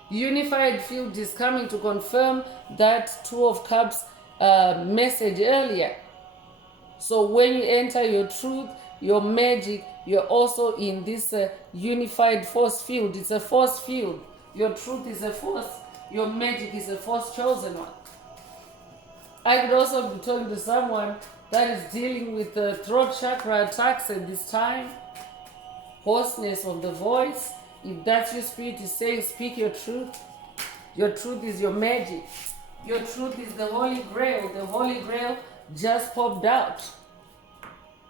Unified field is coming to confirm that Two of Cups message earlier. So when you enter your truth, your magic, you're also in this unified force field. It's a force field. Your truth is a force. Your magic is a force chosen one. I could also be talking to someone that is dealing with the throat chakra attacks at this time, hoarseness of the voice. If that's your spirit is saying, speak your truth. Your truth is your magic. Your truth is the Holy Grail. The Holy Grail just popped out.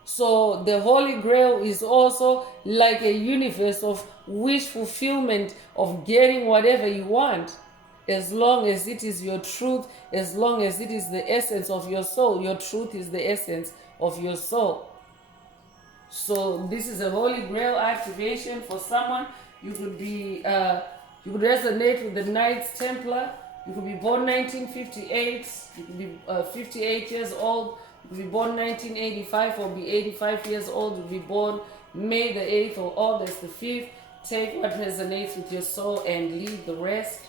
So the Holy Grail is also like a universe of wish fulfillment, of getting whatever you want. As long as it is your truth, as long as it is the essence of your soul. Your truth is the essence of your soul. So this is a Holy Grail activation for someone. You could be, you could resonate with the Knights Templar. You could be born 1958. You could be 58 years old. You could be born 1985 or be 85 years old. You could be born May the 8th or August the 5th. Take what resonates with your soul and leave the rest.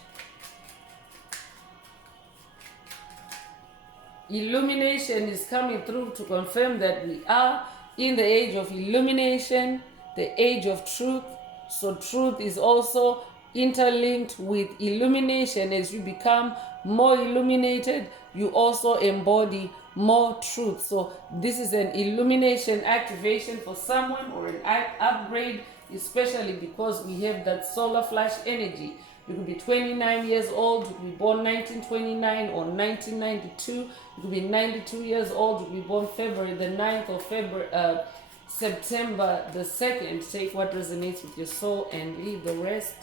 Illumination is coming through to confirm that we are in the age of illumination, the age of truth. So truth is also interlinked with illumination. As you become more illuminated, you also embody more truth. So this is an illumination activation for someone, or an upgrade, especially because we have that solar flash energy. You could be 29 years old, you could be born 1929 or 1992. You could be 92 years old, you could be born February the 9th or September the 2nd. Take what resonates with your soul and leave the rest.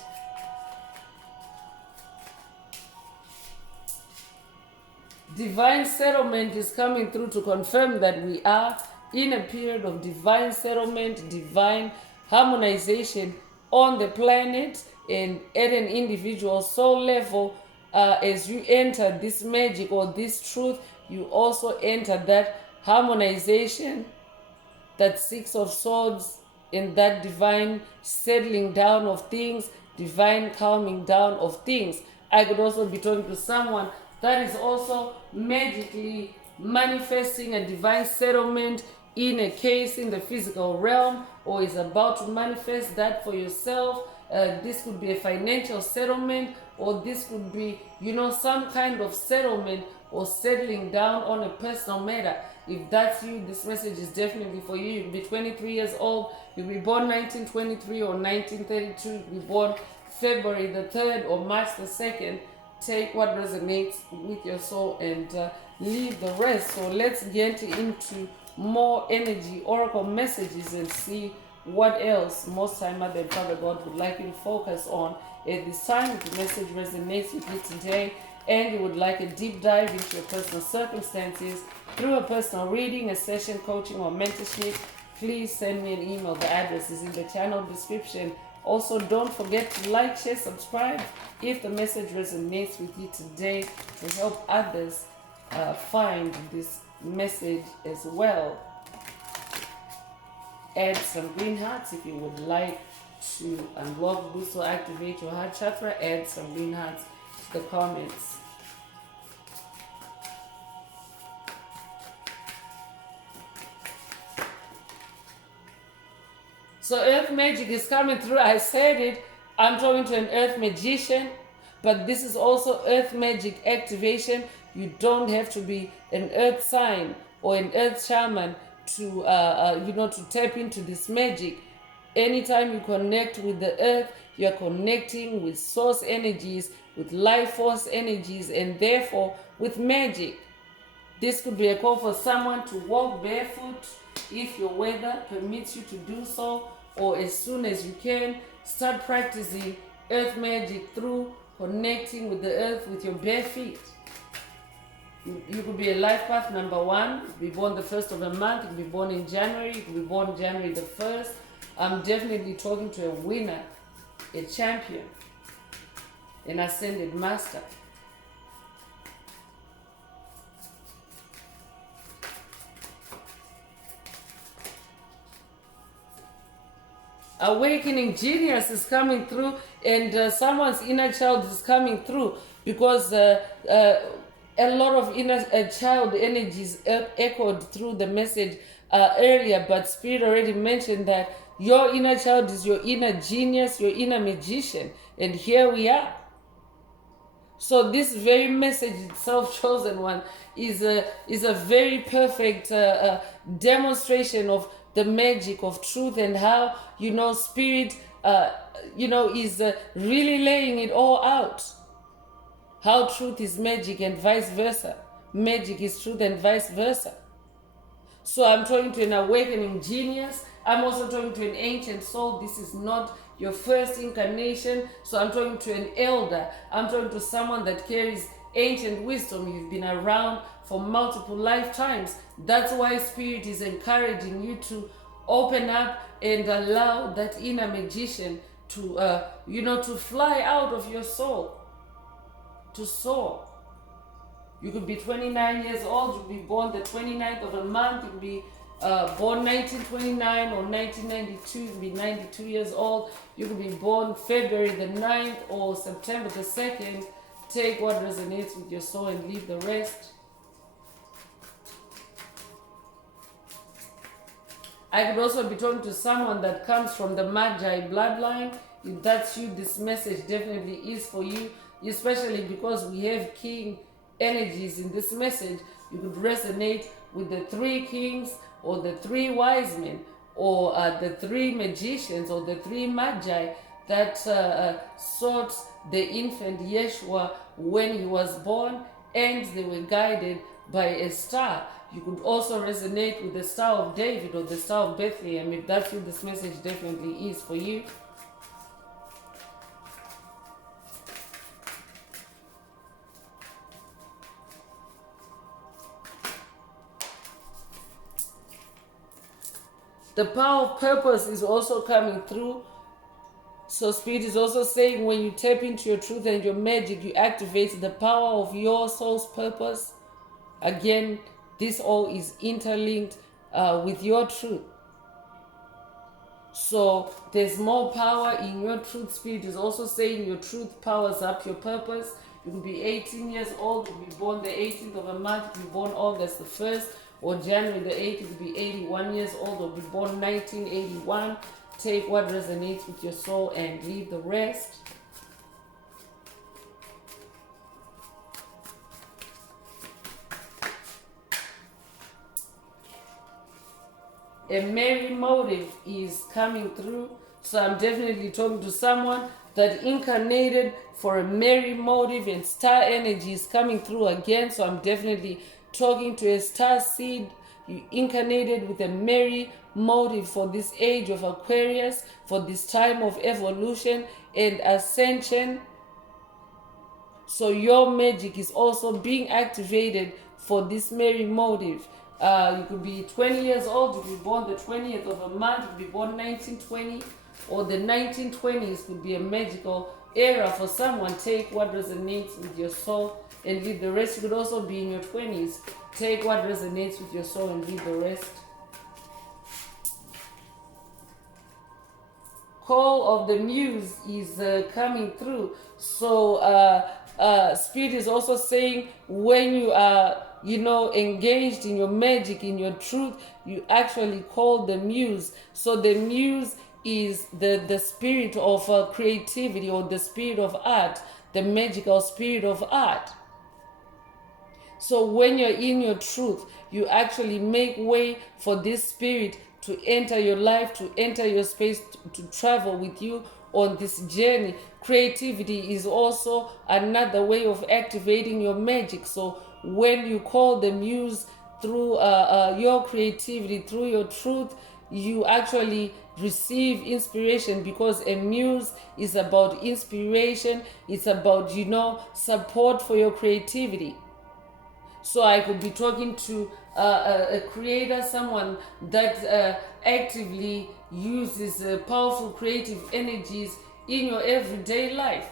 Divine settlement is coming through to confirm that we are in a period of divine settlement, divine harmonization on the planet and at an individual soul level. As you enter this magic or this truth, you also enter that harmonization, that Six of Swords, in that divine settling down of things, divine calming down of things. I could also be talking to someone that is also magically manifesting a divine settlement in a case in the physical realm, or is about to manifest that for yourself. This could be a financial settlement, or this could be, some kind of settlement or settling down on a personal matter. If that's you, this message is definitely for you. You could be 23 years old, you'll be born 1923 or 1932, you'll be born February the 3rd or March the 2nd. Take what resonates with your soul and leave the rest. So let's get into more energy oracle messages and see what else Most High Mother and Father God would like you to focus on at this time. If the message resonates with you today and you would like a deep dive into your personal circumstances through a personal reading, a session, coaching, or mentorship, please send me an email. The address is in the channel description. Also, don't forget to like, share, subscribe if the message resonates with you today, to help others find this message as well. Add some green hearts if you would like to unlock, boost, or activate your heart chakra. Add some green hearts to the comments. So earth magic is coming through. I said it. I'm talking to an earth magician, but this is also earth magic activation. You don't have to be an earth sign or an earth shaman to to tap into this magic. Anytime you connect with the earth, you're connecting with source energies, with life force energies, and therefore with magic. This could be a call for someone to walk barefoot if your weather permits you to do so, or as soon as you can, start practicing earth magic through connecting with the earth with your bare feet. You could be a life path number 1. You could be born the 1st of a month. You could be born in January. You could be born January the 1st. I'm definitely talking to a winner, a champion, an ascended master. Awakening genius is coming through, and someone's inner child is coming through, because a lot of inner child energies echoed through the message earlier, but Spirit already mentioned that your inner child is your inner genius, your inner magician, and here we are. So this very message itself, chosen one, is a very perfect demonstration of the magic of truth and how Spirit is really laying it all out. How truth is magic and vice versa. Magic is truth and vice versa. So I'm talking to an awakening genius. I'm also talking to an ancient soul. This is not your first incarnation. So I'm talking to an elder. I'm talking to someone that carries ancient wisdom. You've been around for multiple lifetimes. That's why Spirit is encouraging you to open up and allow that inner magician to to fly out of your soul, to soar. You could be 29 years old, you could be born the 29th of a month, you could be born 1929 or 1992, you could be 92 years old, you could be born February the 9th or September the 2nd. Take what resonates with your soul and leave the rest. I could also be talking to someone that comes from the Magi bloodline. If that's you, this message definitely is for you, especially because we have king energies in this message. You could resonate with the 3 kings or the 3 wise men or the 3 magicians or the 3 magi that sought the infant Yeshua when he was born, and they were guided by a star. You could also resonate with the Star of David or the Star of Bethlehem. If that's what this message definitely is for you. The power of purpose is also coming through. So Spirit is also saying when you tap into your truth and your magic, you activate the power of your soul's purpose. Again, this all is interlinked with your truth. So there's more power in your truth. Spirit is also saying your truth powers up your purpose. You could be 18 years old, you could be born the 18th of a month, you could be born August the 1st, or January the 8th, you could be 81 years old, or be born 1981. Take what resonates with your soul and leave the rest. A merry motive is coming through. So I'm definitely talking to someone that incarnated for a merry motive, and star energy is coming through again. So I'm definitely talking to a star seed. You incarnated with a merry motive for this age of Aquarius, for this time of evolution and ascension. So your magic is also being activated for this merry motive. You could be 20 years old, you could be born the 20th of a month, you could be born 1920, or the 1920s could be a magical era for someone. Take what resonates with your soul and leave the rest. You could also be in your 20s. Take what resonates with your soul and leave the rest. Call of the muse is coming through. So Spirit is also saying when you are engaged in your magic, in your truth, you actually call the muse. So the muse is the spirit of creativity, or the spirit of art, the magical spirit of art. So when you're in your truth, you actually make way for this spirit to enter your life, to enter your space, to travel with you on this journey. Creativity is also another way of activating your magic. So when you call the muse through your creativity, through your truth, you actually receive inspiration, because a muse is about inspiration. It's about, support for your creativity. So I could be talking to a creator, someone that actively uses powerful creative energies in your everyday life.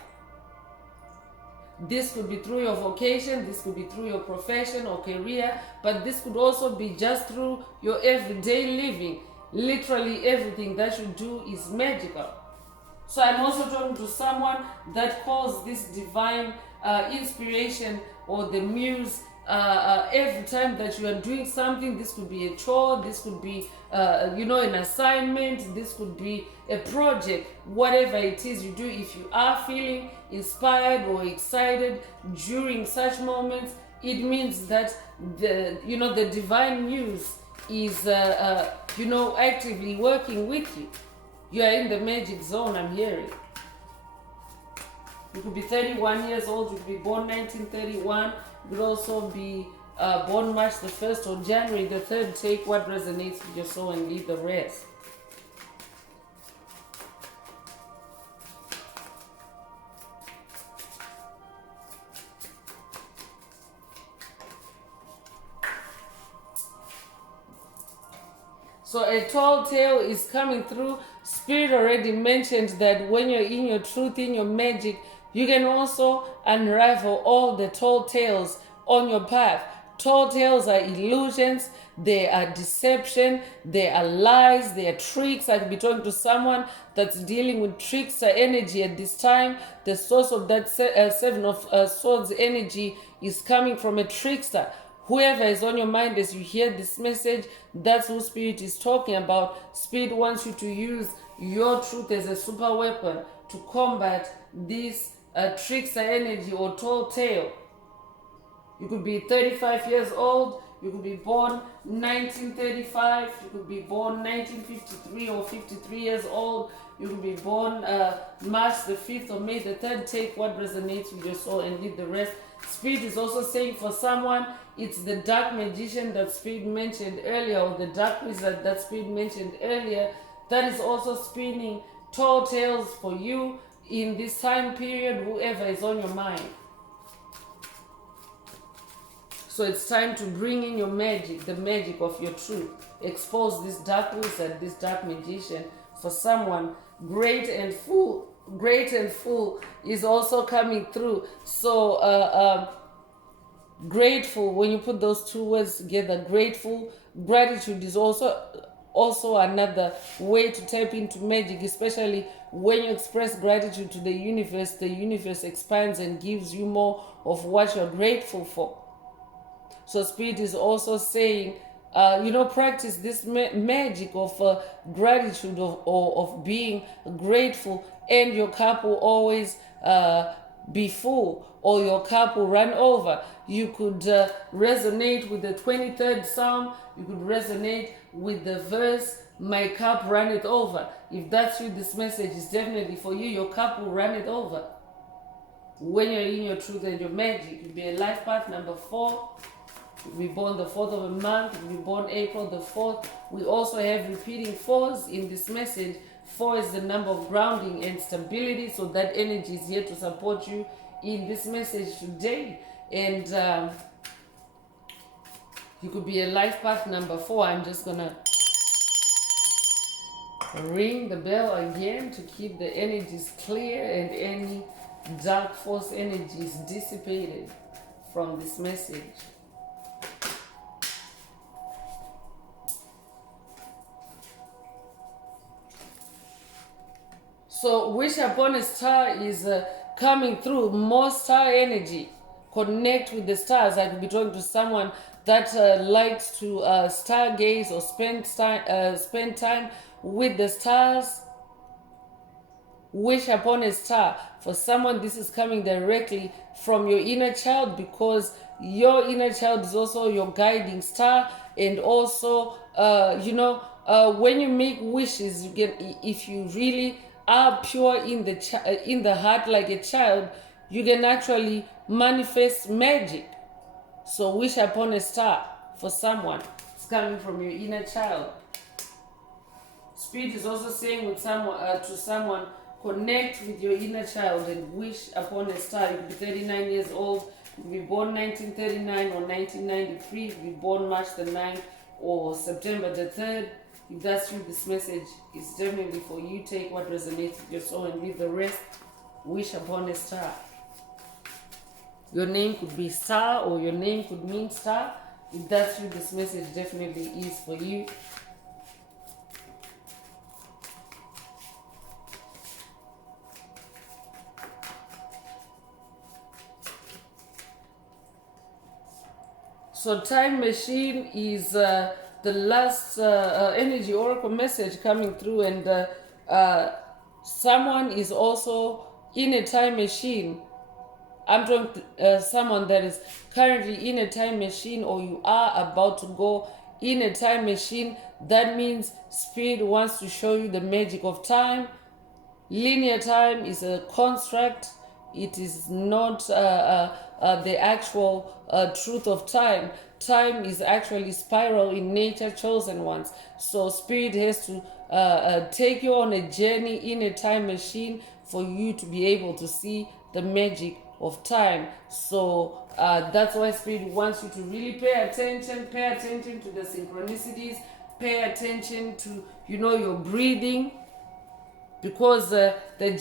This could be through your vocation, this could be through your profession or career, but this could also be just through your everyday living. Literally everything that you do is magical. So I'm also talking to someone that calls this divine inspiration or the muse every time that you are doing something. This could be a chore, this could be an assignment, this could be a project, whatever it is you do. If you are feeling inspired or excited during such moments, it means that the divine muse is actively working with you. You are in the magic zone, I'm hearing. You could be 31 years old, you could be born 1931, you could also be born March the 1st or January the 3rd. Take what resonates with your soul and leave the rest. So a tall tale is coming through. Spirit already mentioned that when you're in your truth, in your magic, you can also unravel all the tall tales on your path. Tall tales are illusions, they are deception, they are lies, they are tricks. I could be talking to someone that's dealing with trickster energy at this time. The source of that Seven of Swords energy is coming from a trickster. Whoever is on your mind as you hear this message, that's who Spirit is talking about. Spirit wants you to use your truth as a super weapon to combat this trickster energy or tall tale. You could be 35 years old, you could be born 1935, you could be born 1953 or 53 years old, you could be born March the 5th or May the 3rd. Take what resonates with your soul and leave the rest. Spirit is also saying for someone, it's the dark magician that Spirit mentioned earlier, or the dark wizard that Spirit mentioned earlier, that is also spinning tall tales for you in this time period, whoever is on your mind. So it's time to bring in your magic, the magic of your truth. Expose this dark wizard, this dark magician. For someone, great and full is also coming through. So grateful, when you put those two words together, grateful, gratitude is also another way to tap into magic, especially when you express gratitude to the universe expands and gives you more of what you're grateful for. So Spirit is also saying, practice this magic of gratitude, of being grateful, and your cup will always be full, or your cup will run over. You could resonate with the 23rd Psalm. You could resonate with the verse, my cup runneth over. If that's you, this message is definitely for you. Your cup will run it over. When you're in your truth and your magic, you'll be a life path number 4. We born the 4th of a month, we born April the 4th. We also have repeating 4s in this message. 4 is the number of grounding and stability, so that energy is here to support you in this message today. And you could be a life path number 4. I'm just gonna ring the bell again to keep the energies clear and any dark force energies dissipated from this message. So wish upon a star is coming through. More star energy. Connect with the stars. I could be talking to someone that likes to stargaze or spend time with the stars. Wish upon a star. For someone, this is coming directly from your inner child, because your inner child is also your guiding star. And also, when you make wishes, you get, if you really are pure in the heart like a child, you can actually manifest magic. So wish upon a star for someone. It's coming from your inner child. Spirit is also saying with someone to someone, connect with your inner child and wish upon a star. You could be 39 years old, you could be born 1939 or 1993, you could be born March the 9th or September the 3rd. If that's you, this message is definitely for you. Take what resonates with your soul and leave the rest. Wish upon a star. Your name could be star, or your name could mean star. If that's you, this message definitely is for you. So time machine is the last energy oracle message coming through, and someone is also in a time machine. I'm talking someone that is currently in a time machine, or you are about to go in a time machine. That means spirit wants to show you the magic of time. Linear time is a construct. It is not the actual truth of time. Time is actually spiral in nature, chosen ones. So spirit has to take you on a journey in a time machine for you to be able to see the magic of time. So that's why spirit wants you to really pay attention to the synchronicities, pay attention to your breathing, because the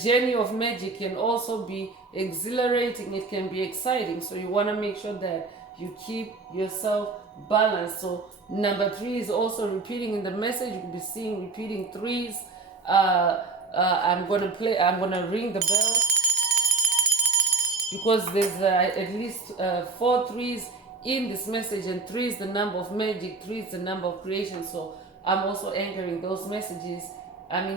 journey of magic can also be exhilarating, it can be exciting. So you want to make sure that you keep yourself balanced. So number 3 is also repeating in the message. You will be seeing repeating threes. I'm gonna ring the bell, because there's at least 4 threes in this message, and 3 is the number of magic, 3 is the number of creation. So I'm also anchoring those messages,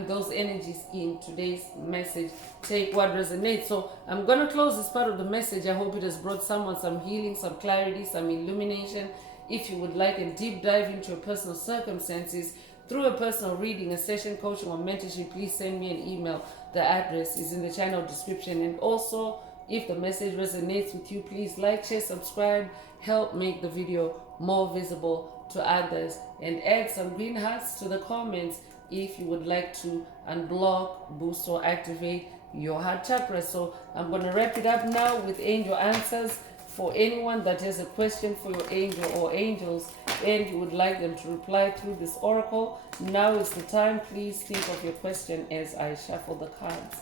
those energies in today's message. Take what resonates. So I'm going to close this part of the message. I hope it has brought someone some healing, some clarity, some illumination. If you would like a deep dive into your personal circumstances through a personal reading, a session, coaching, or mentorship, please send me an email. The address is in the channel description. And also, if the message resonates with you, please like, share, subscribe, help make the video more visible to others, and add some green hearts to the comments if you would like to unblock, boost, or activate your heart chakra. So I'm going to wrap it up now with angel answers. For anyone that has a question for your angel or angels and you would like them to reply through this oracle, now is the time. Please think of your question as I shuffle the cards.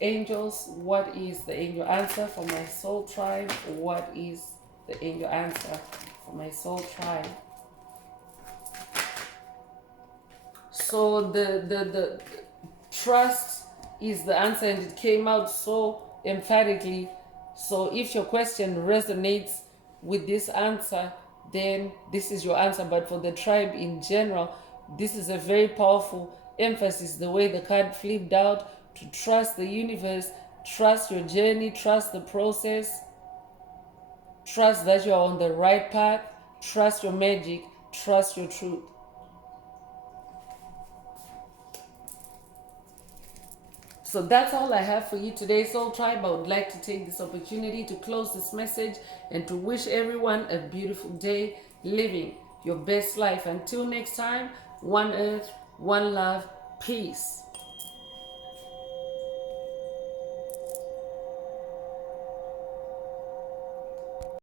Angels, what is the angel answer for my soul tribe? What is the angel answer for my soul tribe? So the trust is the answer, and it came out so emphatically. So if your question resonates with this answer, then this is your answer. But for the tribe in general, this is a very powerful emphasis, the way the card flipped out, to trust the universe, trust your journey, trust the process, trust that you are on the right path, trust your magic, trust your truth. So that's all I have for you today, Soul Tribe. I would like to take this opportunity to close this message and to wish everyone a beautiful day, living your best life. Until next time, one earth, one love, peace.